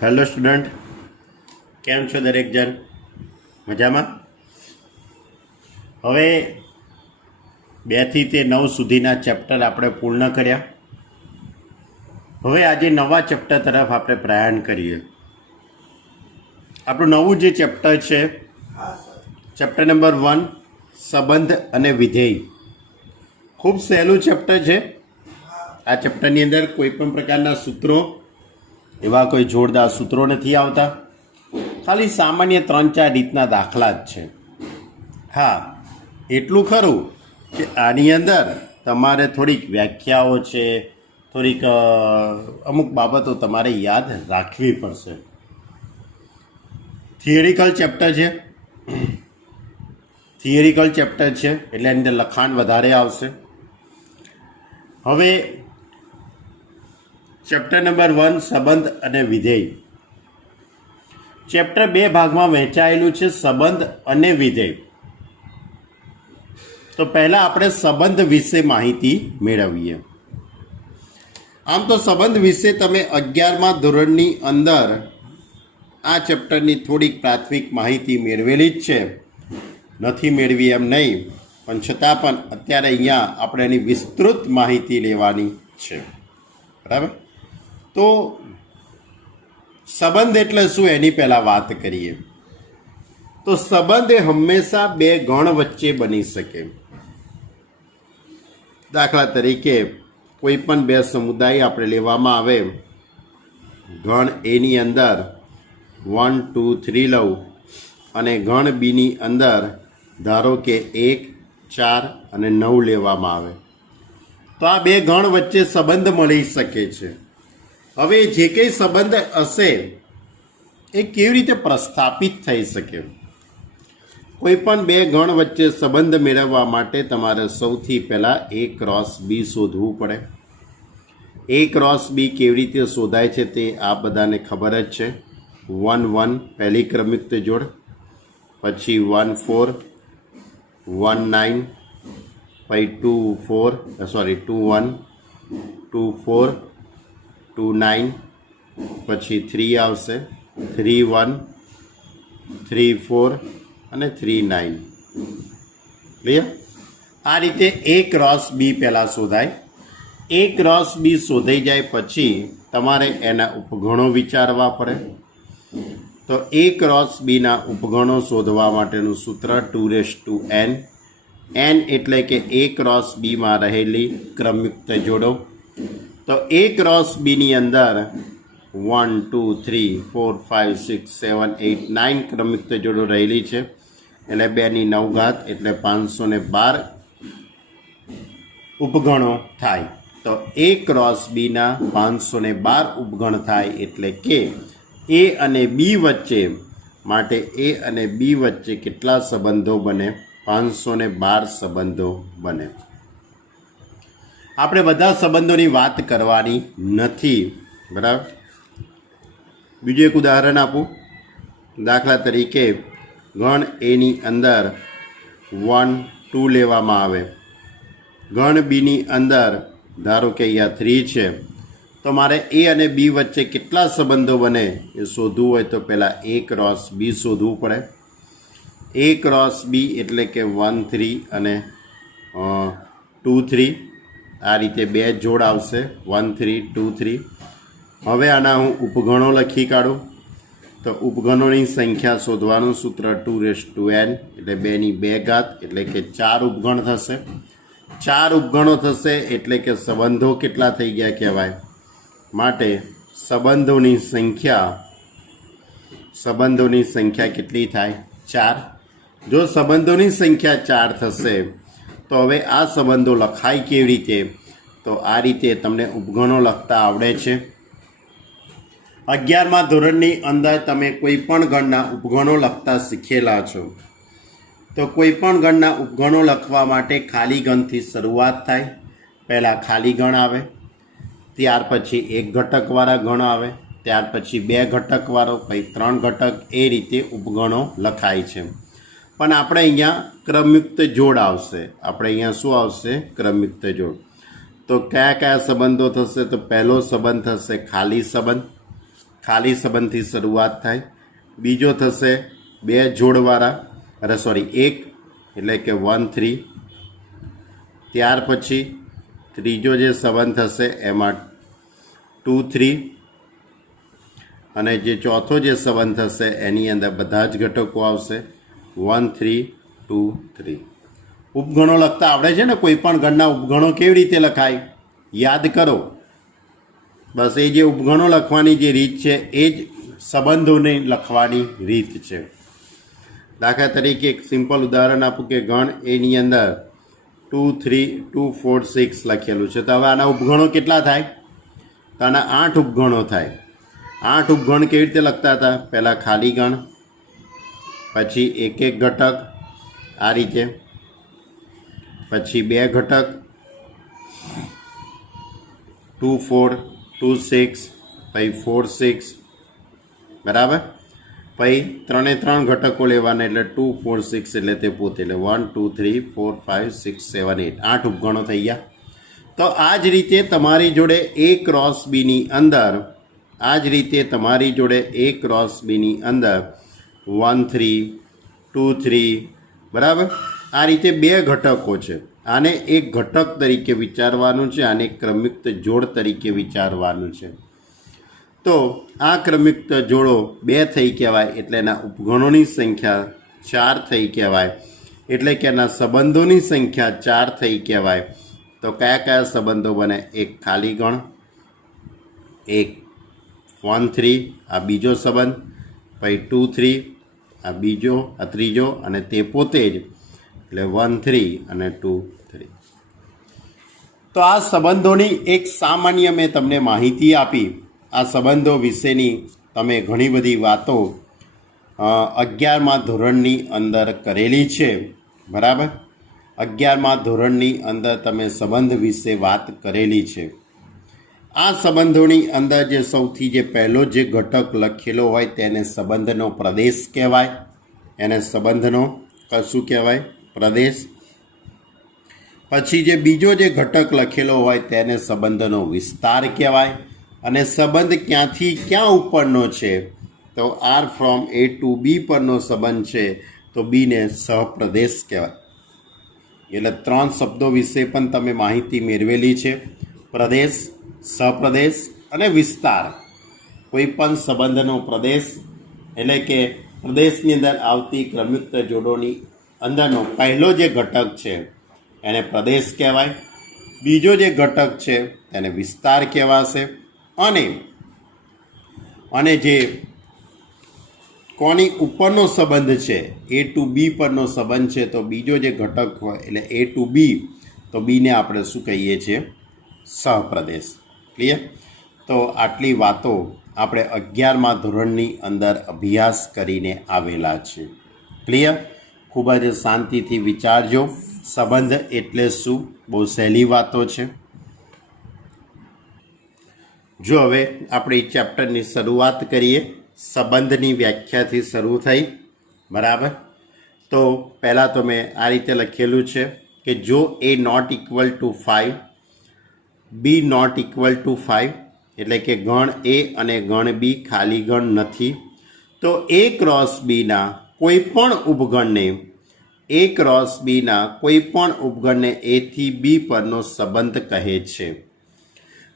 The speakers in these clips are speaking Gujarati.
હેલો સ્ટુડન્ટ, કેમ છો દરેક જણ? મજામાં? હવે 2 થી તે 9 સુધીના ચેપ્ટર આપણે પૂર્ણ કર્યા. હવે આજે નવા ચેપ્ટર તરફ આપણે પ્રયાણ કરીએ. આપણું નવું જે ચેપ્ટર છે, ચેપ્ટર નંબર 1, સંબંધ અને વિધેય. ખૂબ સહેલું ચેપ્ટર છે. આ ચેપ્ટરની અંદર કોઈ પણ પ્રકારના સૂત્રો, એવા કોઈ જોરદાર સૂત્રો નથી આવતા. ખાલી સામાન્ય 3-4 રીતના દાખલા જ છે. હા, એટલું ખરું કે આની અંદર તમારે થોડીક વ્યાખ્યાઓ છે, થોડીક અમુક બાબતો તમારે યાદ રાખવી પડશે. થિયરિકલ ચેપ્ટર છે, એટલે એની અંદર લખાણ વધારે આવશે. હવે ચેપ્ટર નંબર 1, સંબંધ અને વિધેય. ચેપ્ટર 2 ભાગમાં વહેંચાયેલું છે, સંબંધ અને વિધેય. તો પહેલાં આપણે સંબંધ વિશે માહિતી મેળવીએ. આમ તો સંબંધ વિશે તમે 11મા ધોરણની અંદર આ ચેપ્ટરની થોડીક પ્રાથમિક માહિતી મેળવેલી જ છે. નથી મેળવી એમ નહીં, પણ છતાં પણ અત્યારે અહીંયા આપણે એની વિસ્તૃત માહિતી લેવાની છે. બરાબર? તો સંબંધ એટલે શું એની પહેલાં વાત કરીએ. તો સંબંધ એ હંમેશા 2 ગણ વચ્ચે બની શકે. દાખલા તરીકે કોઈ પણ 2 સમુદાય આપણે લેવામાં આવે, ગણ એની અંદર 1, 2, 3 લઉં અને ગણ બીની અંદર ધારો કે 1, 4 અને 9 લેવામાં આવે, તો આ 2 ગણ વચ્ચે સંબંધ મળી શકે છે. હવે જે કંઈ સંબંધ હશે એ કેવી રીતે પ્રસ્થાપિત થઈ શકે? કોઈ પણ 2 ગણ વચ્ચે સંબંધ મેળવવા માટે તમારે સૌથી પહેલાં A ક્રોસ B શોધવું પડે. A ક્રોસ B કેવી રીતે શોધાય છે તે આ બધાને ખબર જ છે. 1, 1 પહેલી ક્રમયુક્ત જોડ, પછી 1, 4, 1, 9, પછી 2, 1, 2, 4, 2, 9, પછી 3 આવશે, 3, 1, 3, 4 અને 3, 9. ક્લિયર? આ રીતે A ક્રોસ B પહેલાં શોધાય. A ક્રોસ B શોધાઈ જાય પછી તમારે એના ઉપગણો વિચારવા પડે. તો A ક્રોસ Bના ઉપગણો શોધવા માટેનું સૂત્ર 2n. n એટલે કે A ક્રોસ Bમાં રહેલી ક્રમયુક્ત જોડો. તો A ક્રોસ Bની અંદર 1, 2, 3, 4, 5, 6, 7, 8, 9 ક્રમયુક્ત જોડો રહેલી છે. એટલે 2 ની 9 ઘાત એટલે 512 ઉપગણો થાય. તો A ક્રોસ Bના 512 ઉપગણ થાય. એટલે કે A અને B વચ્ચે માટે A અને B વચ્ચે કેટલા સંબંધો બને? 512 સંબંધો બને. આપણે બધા સંબંધોની વાત કરવાની નથી. બરાબર? બીજું એક ઉદાહરણ આપું. દાખલા તરીકે ગણ એની અંદર 1, 2 લેવામાં આવે. ગણ બીની અંદર ધારો કે અહીંયા 3 છે. તો મારે A અને B વચ્ચે કેટલા સંબંધો બને એ શોધવું હોય તો પહેલાં A ક્રોસ B શોધવું પડે. A ક્રોસ B એટલે કે 1, 3 અને 2, 3. આ રીતે 2 જોડ આવશે, 1, 3, 2, 3. હવે આના હું ઉપગણો લખી કાઢું. તો ઉપગણોની સંખ્યા શોધવાનું સૂત્ર 2n એટલે 2 ની 2 ઘાત એટલે કે 4 ઉપગણ થશે. 4 ઉપગણો થશે એટલે કે સંબંધો કેટલા થઈ ગયા કહેવાય. માટે સંબંધોની સંખ્યા કેટલી થાય? 4. જો સંબંધોની સંખ્યા 4 થશે તો હવે આ સંબંધો લખાય કેવી રીતે? તો આ રીતે તમને ઉપગણો લખતા આવડે છે. 11મા ધોરણની અંદર તમે કોઈ પણ ગણના ઉપગણો લખતા શીખેલા છો. તો કોઈ પણ ગણના ઉપગણો લખવા માટે ખાલી ગણથી શરૂઆત થાય. પહેલાં ખાલી ગણ આવે, ત્યાર પછી 1 ઘટકવાળા ગણ આવે, ત્યાર પછી 2 ઘટકવાળો, પછી 3 ઘટક, એ રીતે ઉપગણો લખાય છે. પણ આપણે અહીંયા ક્રમયુક્ત જોડ આવશે. શું આવશે? ક્રમયુક્ત જોડ. તો કયા કયા સંબંધો થશે? તો પહેલો સંબંધ થશે ખાલી સંબંધ. ખાલી સંબંધથી શરૂઆત થાય. બીજો થશે 2 જોડવાળા, એક એટલે કે 1 3. ત્યાર પછી ત્રીજો જે સંબંધ થશે એમાં 2 3, અને જે ચોથો જે સંબંધ થશે એની અંદર બધા જ ઘટકો આવશે 1 3 2 3. ઉપગણો લખતા આવડે છે ને? કોઈ પણ ગણના ઉપગણો કેવી રીતે લખાય યાદ કરો. બસ એ જે ઉપગણો લખવાની જે રીત છે એ જ સંબંધોને લખવાની રીત છે. દાખલા તરીકે એક સિમ્પલ ઉદાહરણ આપું કે ગણ એની અંદર 2 3 2 4 6 લખેલું છે. તો હવે આના ઉપગણો કેટલા થાય? તો આના 8 ઉપગણો થાય. 8 ઉપગણ કેવી રીતે લખતા હતા? પહેલાં ખાલી ગણ, પછી એક ઘટક આ રીતે, પછી 2 ઘટક 2 4 2 6, પછી 4 6, બરાબર. પછી 3 ઘટકો લેવાના એટલે 2 4 6 એટલે તે પોતે, એટલે 1 2 3 4 5 6 7 8, 8 ઉપગણો થઈ ગયા. તો આ જ રીતે તમારી જોડે A ક્રોસ બીની અંદર, આ જ રીતે તમારી જોડે A ક્રોસ બીની અંદર 1 3 2 3, બરાબર. આ રીતે 2 ઘટકો છે. આને એક ઘટક તરીકે વિચારવાનું છે, આને ક્રમયુક્ત જોડ તરીકે વિચારવાનું છે. તો આ ક્રમયુક્ત જોડો 2 થઈ કહેવાય એટલે એના ઉપગણોની સંખ્યા 4 થઈ કહેવાય, એટલે કે એના સંબંધોની સંખ્યા 4 થઈ કહેવાય. તો કયા કયા સંબંધો બને? એક ખાલી ગણ, એક 1 3 આ બીજો સંબંધ, પછી 2 3 આ બીજો, આ ત્રીજો, અને તે પોતે જ એટલે 1 3 અને 2 3. તો આ સંબંધોની એક સામાન્ય મેં તમને માહિતી આપી. આ સંબંધો વિશેની તમે ઘણી બધી વાતો 11મા ધોરણની અંદર કરેલી છે, બરાબર. 11મા ધોરણની અંદર તમે સંબંધ વિશે વાત કરેલી છે. આ સંબંધોની અંદર જે સૌથી જે પહેલો જે ઘટક લખેલો હોય તેને સંબંધનો પ્રદેશ કહેવાય. એને સંબંધનો શું કહેવાય? પ્રદેશ. પછી જે બીજો જે ઘટક લખેલો હોય તેને સંબંધનો વિસ્તાર કહેવાય. અને સંબંધ ક્યાંથી ક્યાં ઉપરનો છે? તો R from A to B પરનો સંબંધ છે, તો બીને સહપ્રદેશ કહેવાય. એટલે 3 શબ્દો વિશે પણ તમે માહિતી મેળવેલી છે: પ્રદેશ, સહપ્રદેશ અને વિસ્તાર. કોઈ પણ સંબંધનો પ્રદેશ એટલે કે પ્રદેશની અંદર આવતી ક્રમયુક્ત જોડોની અંદરનો પહેલો જે ઘટક છે એને પ્રદેશ કહેવાય. બીજો જે ઘટક છે તેને વિસ્તાર કહેવાશે. અને જે કોની ઉપરનો સંબંધ છે, A to B પરનો સંબંધ છે, તો બીજો જે ઘટક હોય એટલે A to B, તો બીને આપણે શું કહીએ છીએ? સહપ્રદેશ. ક્લિયર? તો આટલી વાતો આપણે 11મા ધોરણની અંદર અભ્યાસ કરીને આવેલા છે. ક્લિયર? ખૂબ જ શાંતિથી વિચારજો. સંબંધ એટલે શું? બહુ સહેલી વાતો છે. જો હવે આપણે ચેપ્ટરની શરૂઆત કરીએ. સંબંધની વ્યાખ્યાથી શરૂ થઈ, બરાબર. તો પહેલાં તો મેં આ રીતે લખેલું છે કે જો A not equal to 5, B not equal to 5, એટલે કે ગણ A અને ગણ B ખાલી ગણ નથી, તો A ક્રોસ Bના કોઈ પણ ઉપગણને A ક્રોસ Bના કોઈ પણ ઉપગણને A થી B પરનો સંબંધ કહે છે.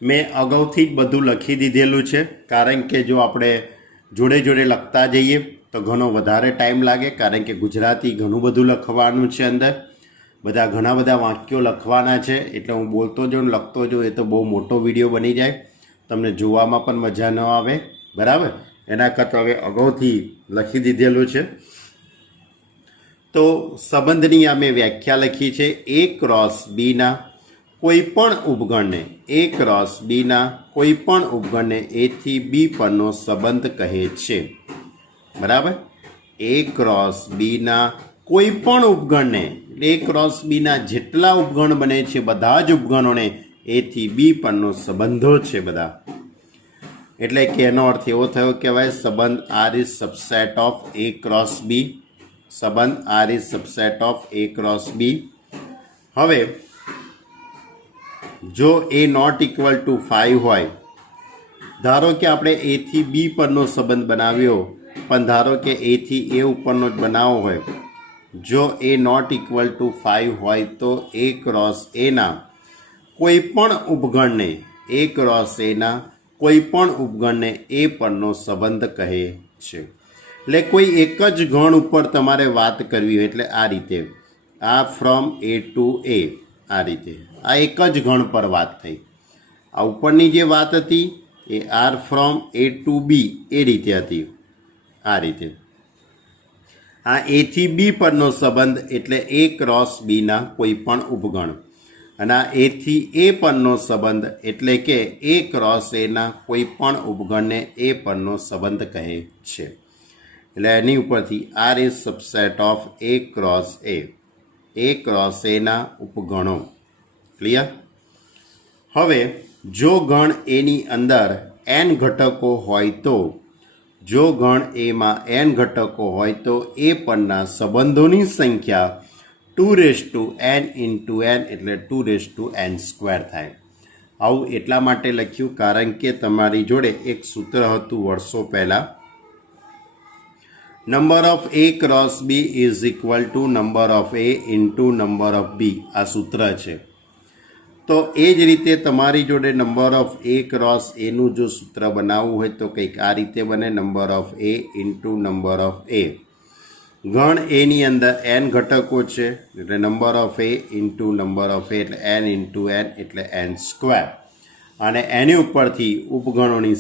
મેં અગાઉથી જ બધું લખી દીધેલું છે, કારણ કે જો આપણે જોડે જોડે લખતા જઈએ તો ઘણો વધારે ટાઈમ લાગે, કારણ કે ગુજરાતી ઘણું બધું લખવાનું છે. અંદર ઘણા બધા વાક્યો લખવાના છે, એટલે હું બોલતો જાઉં લખતો જાઉં, એ તો બહુ મોટો વિડીયો બની જાય, તમને જોવામાં પણ મજા ન આવે, બરાબર. એના કરતાં હવે અગાઉથી લખી દીધેલું છે. તો સંબંધની આ મેં વ્યાખ્યા લખી છે: A ક્રોસ Bના કોઈ પણ ઉપગણને, A ક્રોસ Bના કોઈ પણ ઉપગણને A થી B પરનો સંબંધ કહે છે, બરાબર. A ક્રોસ Bના કોઈ પણ ઉપગણને, A ક્રોસ Bના જેટલા ઉપગણ બને છે બધા જ ઉપગણોને A થી B પરનો સંબંધો છે બધા. એટલે કે એનો અર્થ એવો થયો કહેવાય સંબંધ R is subset of A cross B. સંબંધ R is subset of A cross B. હવે જો A નોટ ઇક્વલ ટુ 5 હોય ધારો કે આપણે એથી બી પરનો સંબંધ બનાવ્યો, પણ ધારો કે એથી એ ઉપરનો જ બનાવવો હોય, જો એ નોટ ઇક્વલ ટુ 5 હોય તો એ ક્રોસ એના કોઈ પણ ઉપગણને એ ક્રોસ એના કોઈ પણ ઉપગણને એ પરનો સંબંધ કહે છે. એટલે કોઈ એક જ ગણ ઉપર તમારે વાત કરવી હોય એટલે આ રીતે, આ ફ્રોમ એ ટુ એ, આ રીતે આ એક જ ગણ પર વાત થઈ. આ ઉપરની જે વાત હતી એ R from A to B એ રીતે હતી, આ રીતે. આ એથી બી પરનો સંબંધ એટલે એ ક્રોસ બીના કોઈ પણ ઉપગણ, અને આ એથી એ પરનો સંબંધ એટલે કે એ ક્રોસ એના કોઈ પણ ઉપગણને એ પરનો સંબંધ કહે છે. એટલે એની ઉપરથી R is subset of A cross એના ઉપગણો. ક્લિયર? હવે જો ગણ એની અંદર n ઘટકો હોય તો, જો ગણ એમાં n ઘટકો હોય તો એ પરના સંબંધોની સંખ્યા 2n ઇન્ટુ n એટલે 2n² થાય. આવું એટલા માટે લખ્યું કારણ કે તમારી જોડે એક સૂત્ર હતું વર્ષો પહેલાં, number of A cross B is equal to number of A into number of B, આ સૂત્ર છે. તો એ જ રીતે તમારી જોડે નંબર ઓફ એ ક્રોસ એનું જો સૂત્ર બનાવવું હોય તો કંઈક આ રીતે બને, number of A into number of A. ગણ એની અંદર n ઘટકો છે એટલે number of A into number of A એટલે n ઇન્ટુ n એટલે n². અને એની ઉપરથી ઉપગણોની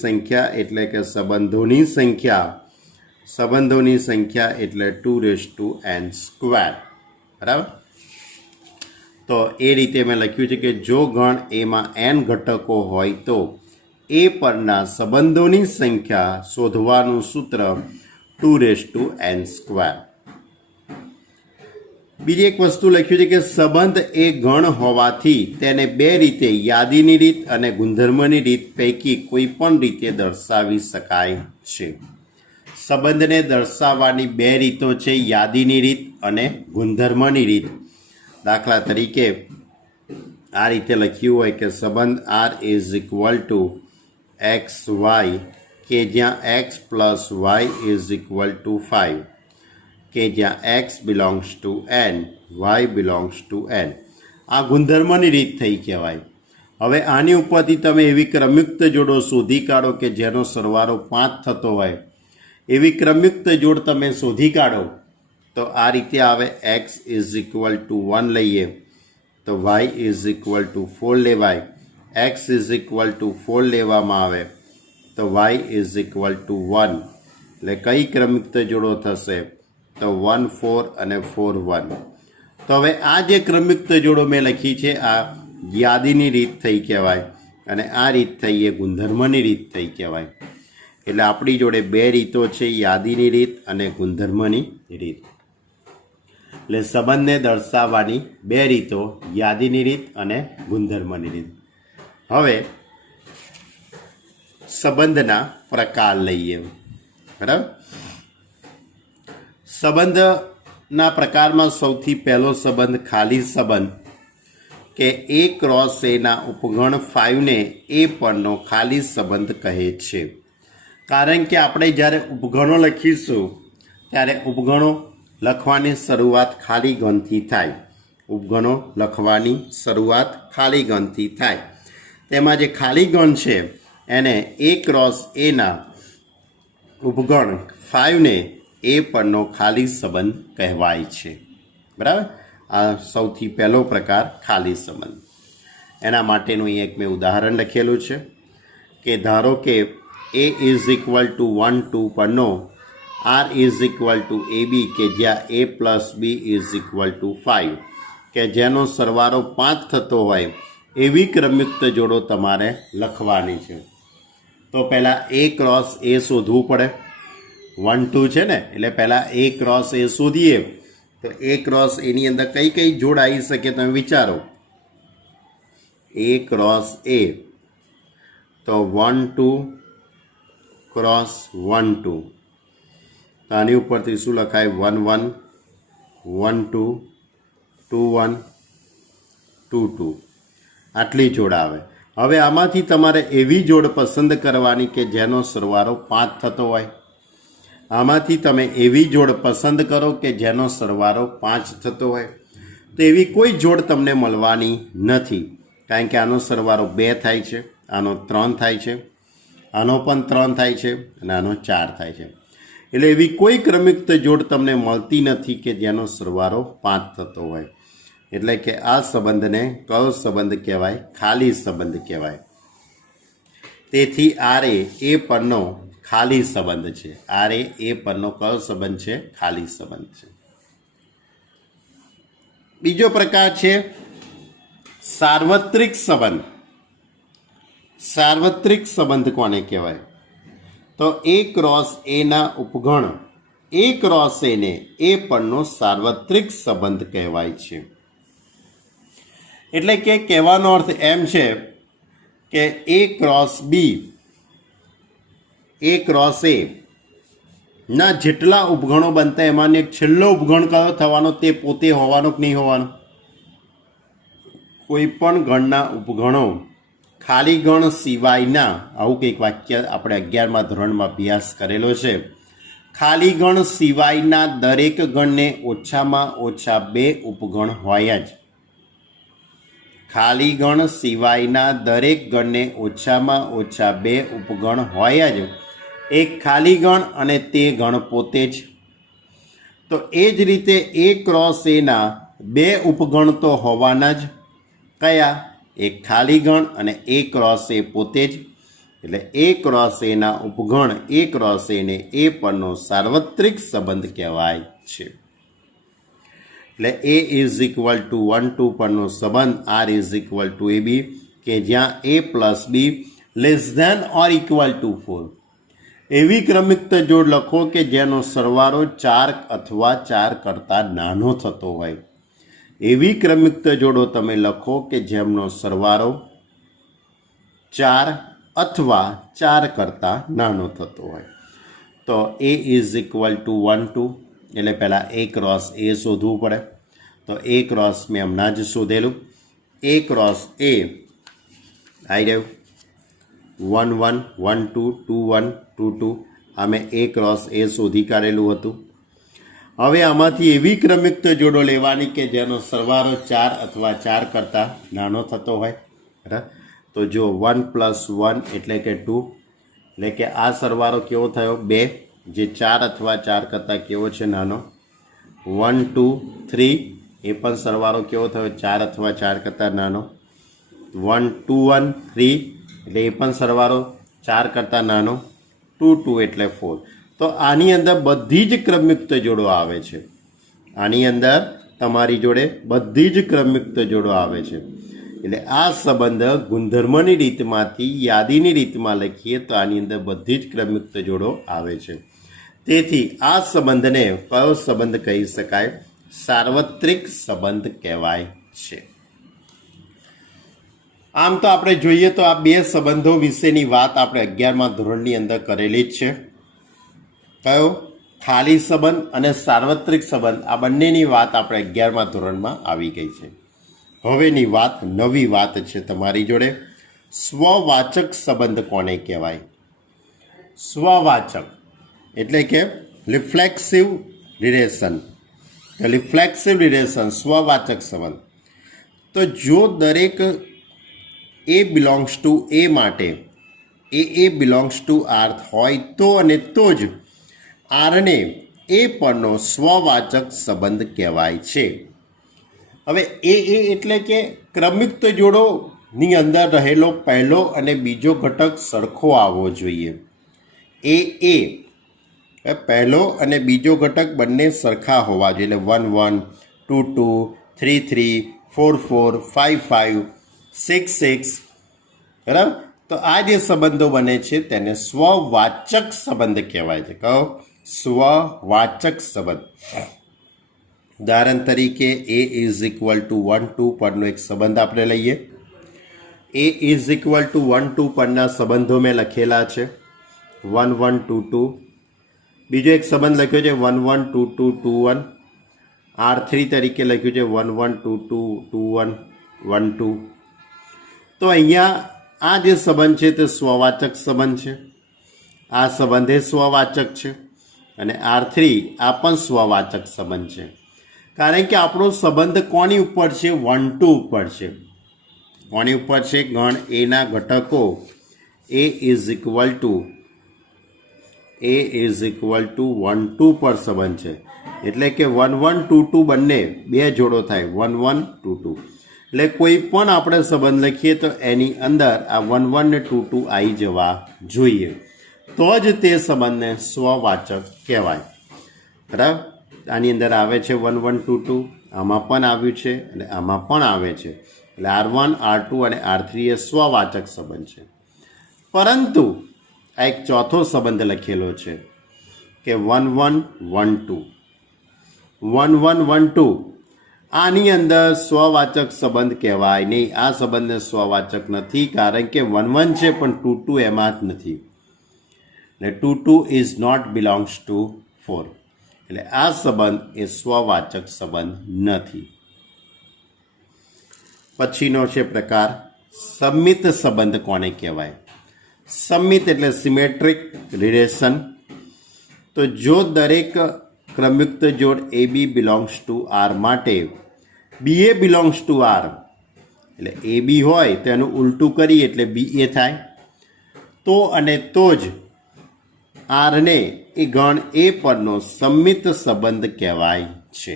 સંખ્યા એટલે કે સંબંધોની સંખ્યા એટલે 2n². બરાબર? તો એ રીતે મેં લખ્યું છે કે જો ગણ એમાં n ઘટકો હોય તો એ પરના સંબંધોની સંખ્યા શોધવાનું સૂત્ર 2n². બીજી એક વસ્તુ લખ્યું છે કે સંબંધ એ ગણ હોવાથી તેને બે રીતે, યાદીની રીત અને ગુણધર્મની રીત પૈકી કોઈ પણ રીતે દર્શાવી શકાય છે. સંબંધને દર્શાવવાની બે રીતો છે, યાદીની રીત અને ગુણધર્મની રીત. દાખલા તરીકે આ રીતે લખ્યું હોય કે સંબંધ R is equal to X Y, કે જ્યાં X plus Y is equal to 5, કે જ્યાં X belongs to N, Y belongs to N. આ ગુણધર્મની રીત થઈ કહેવાય. હવે આની ઉપરથી તમે એવી ક્રમયુક્ત જોડો શોધી કાઢો કે જેનો સરવાળો 5 થતો હોય, એવી ક્રમયુક્ત જોડ તમે શોધી કાઢો તો આ રીતે આવે. એક્સ ઇઝ ઇક્વલ ટુ 1 લઈએ તો વાય ઇઝ ઇક્વલ ટુ 4 લેવાય, એક્સ ઇઝ ઇક્વલ ટુ 4 લેવામાં આવે તો વાય ઇઝ ઇક્વલ ટુ 1. એટલે કઈ ક્રમયુક્ત જોડો થશે તો 1 4 અને 4 1. તો હવે આ જે ક્રમયુક્ત જોડો મેં લખી છે આ યાદીની રીત થઈ કહેવાય, અને આ રીત થઈ એ ગુણધર્મની રીત થઈ કહેવાય. એટલે આપણી જોડે બે રીતો છે, યાદીની રીત અને ગુણધર્મની રીત. એટલે સંબંધને દર્શાવવાની બે રીતો, યાદીની રીત અને ગુણધર્મની રીત. હવે સંબંધના પ્રકાર લઈએ. બરાબર? સંબંધના પ્રકારમાં સૌથી પહેલો સંબંધ ખાલી સંબંધ, કે એ ક્રોસ એના ઉપગણ 5ને એ પરનો ખાલી સંબંધ કહે છે. કારણ કે આપણે જ્યારે ઉપગણો લખીશું ત્યારે ઉપગણો લખવાની શરૂઆત ખાલી ગણથી થાય. ઉપગણો લખવાની શરૂઆત ખાલી ગણથી થાય. તેમાં જે ખાલી ગણ છે એને એ ક્રોસ એના ઉપગણ 5ને એ પરનો ખાલી સંબંધ કહેવાય છે. બરાબર? આ સૌથી પહેલો પ્રકાર ખાલી સંબંધ. એના માટેનું અહીં એક મેં ઉદાહરણ લખેલું છે કે ધારો કે એ ઇઝ ઇક્વલ ટુ 1 2 પરનો R is equal to A B, કે જ્યાં A plus B is equal to 5, કે જેનો સરવાળો 5 થતો હોય એવી ક્રમયુક્ત જોડો તમારે લખવાની છે. તો પહેલાં એ ક્રોસ એ શોધવું પડે. 1 2 છે ને, એટલે પહેલાં એ ક્રોસ એ શોધીએ તો એ ક્રોસ એની અંદર કઈ કઈ જોડ આવી શકે તમે વિચારો. એ ક્રોસ એ તો 1 2 ક્રોસ 1 2, તો આની ઉપરથી શું લખાય? 1 1 1 2 2 1 2 2, આટલી જોડ આવે. હવે આમાંથી તમારે એવી જોડ પસંદ કરવાની કે જેનો સરવાળો 5 થતો હોય. આમાંથી તમે એવી જોડ પસંદ કરો કે જેનો સરવાળો 5 થતો હોય. તો એવી કોઈ જોડ તમને મળવાની નથી, કારણ કે આનો સરવાળો 2 થાય છે, આનો 3 થાય છે, આનો પણ 3 થાય છે અને આનો 4 થાય છે. એટલે એવી કોઈ ક્રમિક જોડ તમને મળતી નથી કે જેનો સરવાળો 5 થતો હોય. એટલે કે આ સંબંધને કયો સંબંધ કહેવાય? ખાલી સંબંધ કહેવાય. તેથી આર એ પરનો ખાલી સંબંધ છે. આર એ પરનો કયો સંબંધ છે? ખાલી સંબંધ છે. બીજો પ્રકાર છે સાર્વત્રિક સંબંધ. સાર્વત્રિક સંબંધ કોને કહેવાય? તો એ ક્રોસ એના ઉપગણ એ ક્રોસ એને એ પરનો સાર્વત્રિક સંબંધ કહેવાય છે. એટલે કે કહેવાનો અર્થ એમ છે કે એ ક્રોસ બી એ ક્રોસ એ ના જેટલા ઉપગણો બનતા એમાંનો એક છેલ્લો ઉપગણ કયો થવાનો? તે પોતે હોવાનો કે નહીં હોવાનો? કોઈ પણ ગણના ઉપગણો ખાલી ગણ સિવાયના, આવું કંઈક વાક્ય આપણે 11મા ધોરણમાં અભ્યાસ કરેલો છે. ખાલી ગણ સિવાયના દરેક ગણને ઓછામાં ઓછા 2 ઉપગણ હોય જ. ખાલી ગણ સિવાયના દરેક ગણને ઓછામાં ઓછા 2 ઉપગણ હોય જ. એક ખાલી ગણ અને તે ગણ પોતે જ. તો એ જ રીતે એ ક્રોસ એના 2 ઉપગણ તો હોવાના જ. કયા? એક ખાલી ગણ અને એ ક્રોસ એ પોતે જ. એટલે એ ક્રોસ એના ઉપગણ એ ક્રોસ એને એ પરનો સાર્વત્રિક સંબંધ કહેવાય છે. એટલે એ ઇઝ ઇક્વલ ટુ 1 2 પરનો સંબંધ R is equal to A B, કે જ્યાં A plus B less than or equal to 4. એવી ક્રમિક જોડ લખો કે જેનો સરવાળો 4 અથવા 4 કરતાં નાનો થતો હોય. એવી ક્રમિક જોડો તમે લખો કે જેમનો સરવાળો 4 અથવા 4 કરતાં નાનો થતો હોય. તો એ ઇઝ ઇક્વલ ટુ 1 2, એટલે પહેલાં એ ક્રોસ એ શોધવું પડે. તો એ ક્રોસ મેં હમણાં જ શોધેલું. એ ક્રોસ એ આવી રહ્યું 1 1 1 2 2 1 2 2. આ મેં એ ક્રોસ એ શોધી કાઢેલું હતું. હવે આમાંથી એવી ક્રમિક જોડો લેવાની કે જેનો સરવાળો 4 અથવા 4 કરતાં નાનો થતો હોય. બરાબર? તો જો 1 + 1 એટલે કે 2, એટલે કે આ સરવાળો કેવો થયો? 2, જે 4 અથવા 4 કરતાં કેવો છે? નાનો. 1 2 3, એ પણ સરવાળો કેવો થયો? 4 અથવા 4 કરતાં નાનો. 1 2 1 3, એટલે એ પણ સરવાળો 4 કરતાં નાનો. 2 2 એટલે 4. તો આની અંદર બધી જ ક્રમિક જોડો આવે છે. આની અંદર તમારી જોડે બધી જ ક્રમિક જોડો આવે છે. એટલે આ સંબંધ ગુણધર્મની રીતમાંથી યાદીની રીતમાં લખીએ તો આની અંદર બધી જ ક્રમિક જોડો આવે છે. તેથી આ સંબંધને કયો સંબંધ કહી શકાય? સાર્વત્રિક સંબંધ કહેવાય છે. આમ તો આપણે જોઈએ તો આ 2 સંબંધો વિશેની વાત આપણે 11મા ધોરણની અંદર કરેલી જ છે. કયો? ખાલી સંબંધ અને સાર્વત્રિક સંબંધ. આ બંનેની વાત આપણે 11મા ધોરણમાં આવી ગઈ છે. હવેની વાત નવી વાત છે તમારી જોડે. સ્વવાચક સંબંધ કોને કહેવાય? સ્વવાચક એટલે કે રિફ્લેક્સિવ રિલેશન. રિફ્લેક્સિવ રિલેશન, સ્વવાચક સંબંધ. તો જો દરેક એ બિલોંગ્સ ટુ એ માટે એ બિલોંગ્સ ટુ આર હોય તો અને તો જ આરને એ પરનો સ્વવાચક સંબંધ કહેવાય છે. હવે એ એટલે કે ક્રમિક જોડોની અંદર રહેલો પહેલો અને બીજો ઘટક સરખો આવવો જોઈએ. એ પહેલો અને બીજો ઘટક બંને સરખા હોવા જોઈએ. એટલે 1 1 2 2 3 3 4 4 5 5 6 6. બરાબર? તો આ જે સંબંધો બને છે તેને સ્વવાચક સંબંધ કહેવાય છે. કહો? સ્વવાચક સંબંધ. ઉદાહરણ તરીકે એ ઇઝ ઇક્વલ ટુ 1 2 પરનો એક સંબંધ આપણે લઈએ. એ ઇઝ ઇક્વલ ટુ 1 2 પરના સંબંધો મેં લખેલા છે. 1 1 2 2. બીજો એક સંબંધ લખ્યો છે 1 1 2 2 2 1. R3 તરીકે લખ્યું છે 1 1 2 2 2 1 1 2. તો અહીંયા આ જે સંબંધ છે તે સ્વવાચક સંબંધ છે, આ સંબંધ એ સ્વવાચક છે, અને R3 આ પણ સ્વવાચક સંબંધ છે. કારણ કે આપણો સંબંધ કોની ઉપર છે? 1 2 ઉપર છે. કોની ઉપર છે? ગણ એના ઘટકો A ઇઝ ઇક્વલ ટુ 1 2 પર સંબંધ છે. એટલે કે 1 1 2 2 બંને બે જોડો થાય, 1 1 2 2. એટલે કોઈ પણ આપણે સંબંધ લખીએ તો એની અંદર આ 1 1 ને 2 2 આવી જવા જોઈએ, તો જ તે સંબંધને સ્વવાચક કહેવાય. બરાબર? આની અંદર આવે છે 1 1 2 2, આમાં પણ આવ્યું છે અને આમાં પણ આવે છે. એટલે R1 R2 અને R3 એ સ્વવાચક સંબંધ છે. પરંતુ આ એક ચોથો સંબંધ લખેલો છે કે 1 1 1 2 1 1 1 2, આની અંદર સ્વવાચક સંબંધ કહેવાય નહીં. આ સંબંધને સ્વવાચક નથી, કારણ કે 1 1 છે પણ 2 2 એમાં જ નથી. એટલે 2 2 ઇઝ નોટ બિલોંગ્સ ટુ 4. એટલે આ સંબંધ એ સ્વવાચક સંબંધ નથી. પછીનો છે પ્રકાર સંમિત સંબંધ કોને કહેવાય? સંમિત એટલે સિમેટ્રિક રિલેશન. તો જો દરેક ક્રમયુક્ત જોડ AB બિલોંગ્સ ટુ R માટે BA બિલોંગ્સ ટુ R, એટલે AB હોય તો એનું ઉલટું કરીએ એટલે BA થાય, તો અને તો જ R ને એ ગણ A પરનો સંમિત સંબંધ કહેવાય છે.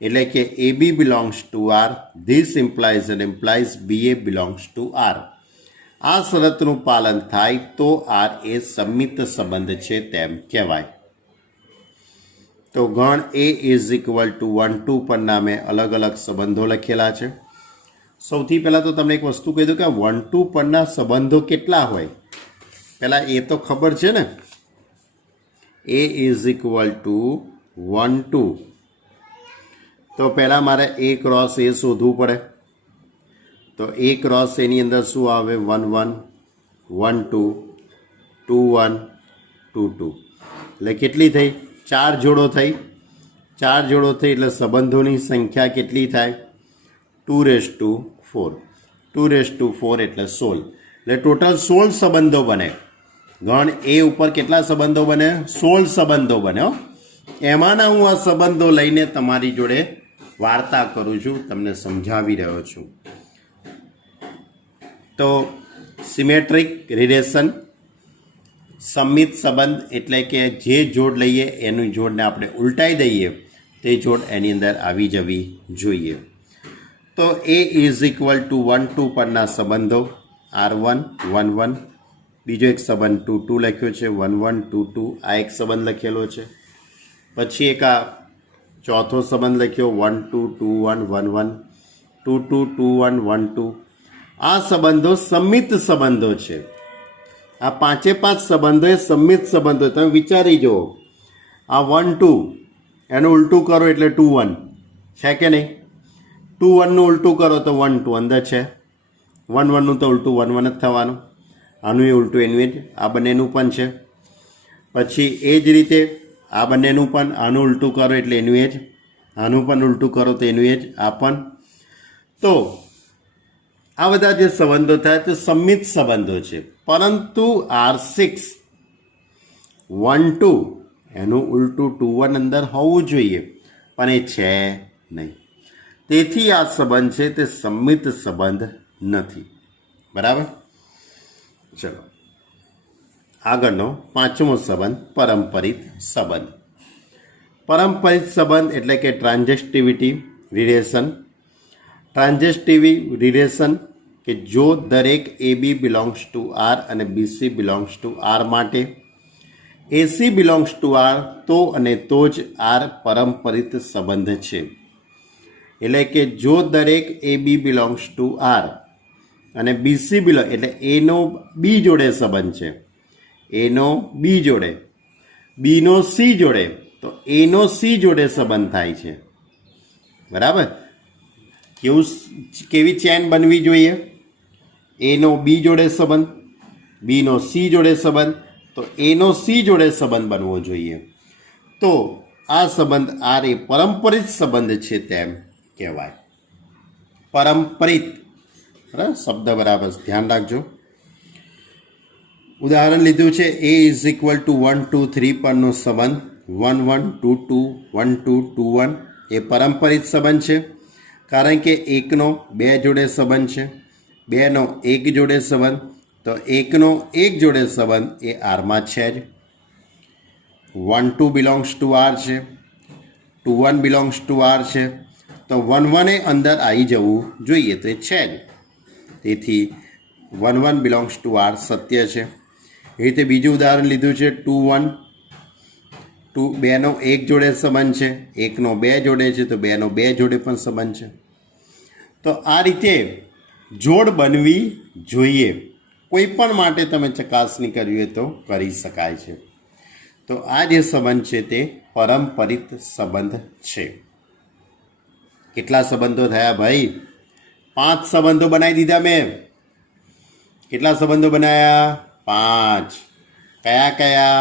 એટલે કે AB belongs to R, this implies and implies BA belongs to R. આ શરતનું પાલન થાય તો R એ સંમિત સંબંધ છે તેમ કહેવાય. તો ગણ A ઇઝ ઇક્વલ ટુ 1 2 પરના મેં અલગ અલગ સંબંધો લખેલા છે. સૌથી પહેલાં તો તમને એક વસ્તુ કહી દઉં કે 1 2 પરના સંબંધો કેટલા હોય, પહેલાં એ તો ખબર છે ને. A ઇઝ ઇક્વલ ટુ 1 2, તો પહેલાં મારે A ક્રોસ A શોધવું પડે. તો A ક્રોસ એની અંદર શું આવે? 1 1 1 2 2 1 2 2. એટલે કેટલી થઈ? 4 જોડો થઈ. 4 જોડો થઈ એટલે સંબંધોની સંખ્યા કેટલી થાય? 2⁴. 2⁴ એટલે 16. એટલે ટોટલ 16 સંબંધો બને. ગણ A ઉપર કેટલા સંબંધો બને? 16 સંબંધો બને. એમાંના હું આ સંબંધો લઈને તમારી જોડે વાર્તા કરું છું, તમને સમજાવી રહ્યો છું. તો સિમેટ્રિક રિલેશન, સંમિત સંબંધ એટલે કે જે જોડ લઈએ એનું જોડને આપણે ઉલટાઈ દઈએ તે જોડ એની અંદર આવી જવી જોઈએ. તો A ઇઝ ઇક્વલ ટુ 1 2 પરના સંબંધો R1 1 1, બીજો એક સંબંધ 2 2 લખ્યો છે, 1 1 2 2, આ એક સંબંધ લખેલો છે. પછી એક આ ચોથો સંબંધ લખ્યો 1 2 2 1 1 1, 2 2 2 1 1 2. આ સંબંધો સંમિત સંબંધો છે. આ 5 સંબંધો એ સંમિત સંબંધો. તમે વિચારી જુઓ, આ 1 2 એનું ઉલટું કરો એટલે 2 1 છે કે નહીં? 2 1 નું ઉલટું કરો તો 1 2 અંદર છે. 1 1 નું તો ઉલટું 1 1 જ થવાનું. આનું એ ઉલટું એનું એ જ, આ બંનેનું પણ છે. પછી એ જ રીતે આ બંનેનું પણ આનું ઉલટું કરો એટલે એનું એ જ, આનું પણ ઉલટું કરો તો એનું એ જ, આ પણ. તો આ બધા જે સંબંધો થાય તે સંમિત સંબંધો છે. પરંતુ R6 1 2 એનું ઉલટું 2 1 અંદર હોવું જોઈએ, પણ એ છે નહીં. તેથી આ સંબંધ છે તે સંમિત સંબંધ નથી. બરાબર? ચલો આગળનો પાંચમો સંબંધ પરંપરિત સંબંધ. પરંપરિત સંબંધ એટલે કે ટ્રાન્ઝેસ્ટિવિટી રિલેશન. ટ્રાન્ઝેસ્ટિવ રિલેશન કે જો દરેક AB બિલોંગ્સ ટુ R અને BC બિલોંગ્સ ટુ R માટે AC બિલોંગ્સ ટુ R, તો અને તો જ R પરંપરિત સંબંધ છે. એટલે કે જો દરેક AB બિલોંગ્સ ટુ R અને BC બિલોંગ એટલે એનો B જોડે સંબંધ છે, એનો B જોડે, બીનો C જોડે, તો એનો C જોડે સંબંધ થાય છે. બરાબર? કેવી ચેન બનવી જોઈએ? એનો B જોડે સંબંધ, બીનો C જોડે સંબંધ, તો એનો C જોડે સંબંધ બનવો જોઈએ. તો આ સંબંધ R એ પરંપરિત સંબંધ છે તેમ કહેવાય. પરંપરિત બરાબર, શબ્દ બરાબર ધ્યાન રાખજો. ઉદાહરણ લીધું છે a ઇઝ ઇક્વલ ટુ 1 2 3 પરનો સંબંધ 1 1 2 2 1 2 2 1 એ પરંપરિત સંબંધ છે, કારણ કે એકનો બે જોડે સંબંધ છે, બેનો એક જોડે સંબંધ, તો એકનો એક જોડે સંબંધ એ આરમાં છે જ. 1 2 બિલોંગ્સ ટુ આર છે, 2 1 બિલોંગ્સ ટુ આર છે, તો 1 1 એ અંદર આવી જવું જોઈએ, તો એ છે જ. તેથી 1 1 બિલોંગ્સ ટુ આર સત્ય છે. એ રીતે બીજું ઉદાહરણ લીધું છે 2 1 2, બેનો એક જોડે સંબંધ છે, એકનો બે જોડે છે, તો બેનો બે જોડે પણ સંબંધ છે. તો આ રીતે જોડ બનવી જોઈએ. કોઈ પણ માટે તમે ચકાસણી કરવી હોય તો કરી શકાય છે. તો આ જે સંબંધ છે તે પરંપરિત સંબંધ છે. કેટલા સંબંધો થયા ભાઈ? 5 સંબંધો બનાવી દીધા મેં. કેટલા સંબંધો બનાવ્યા? 5. કયા કયા?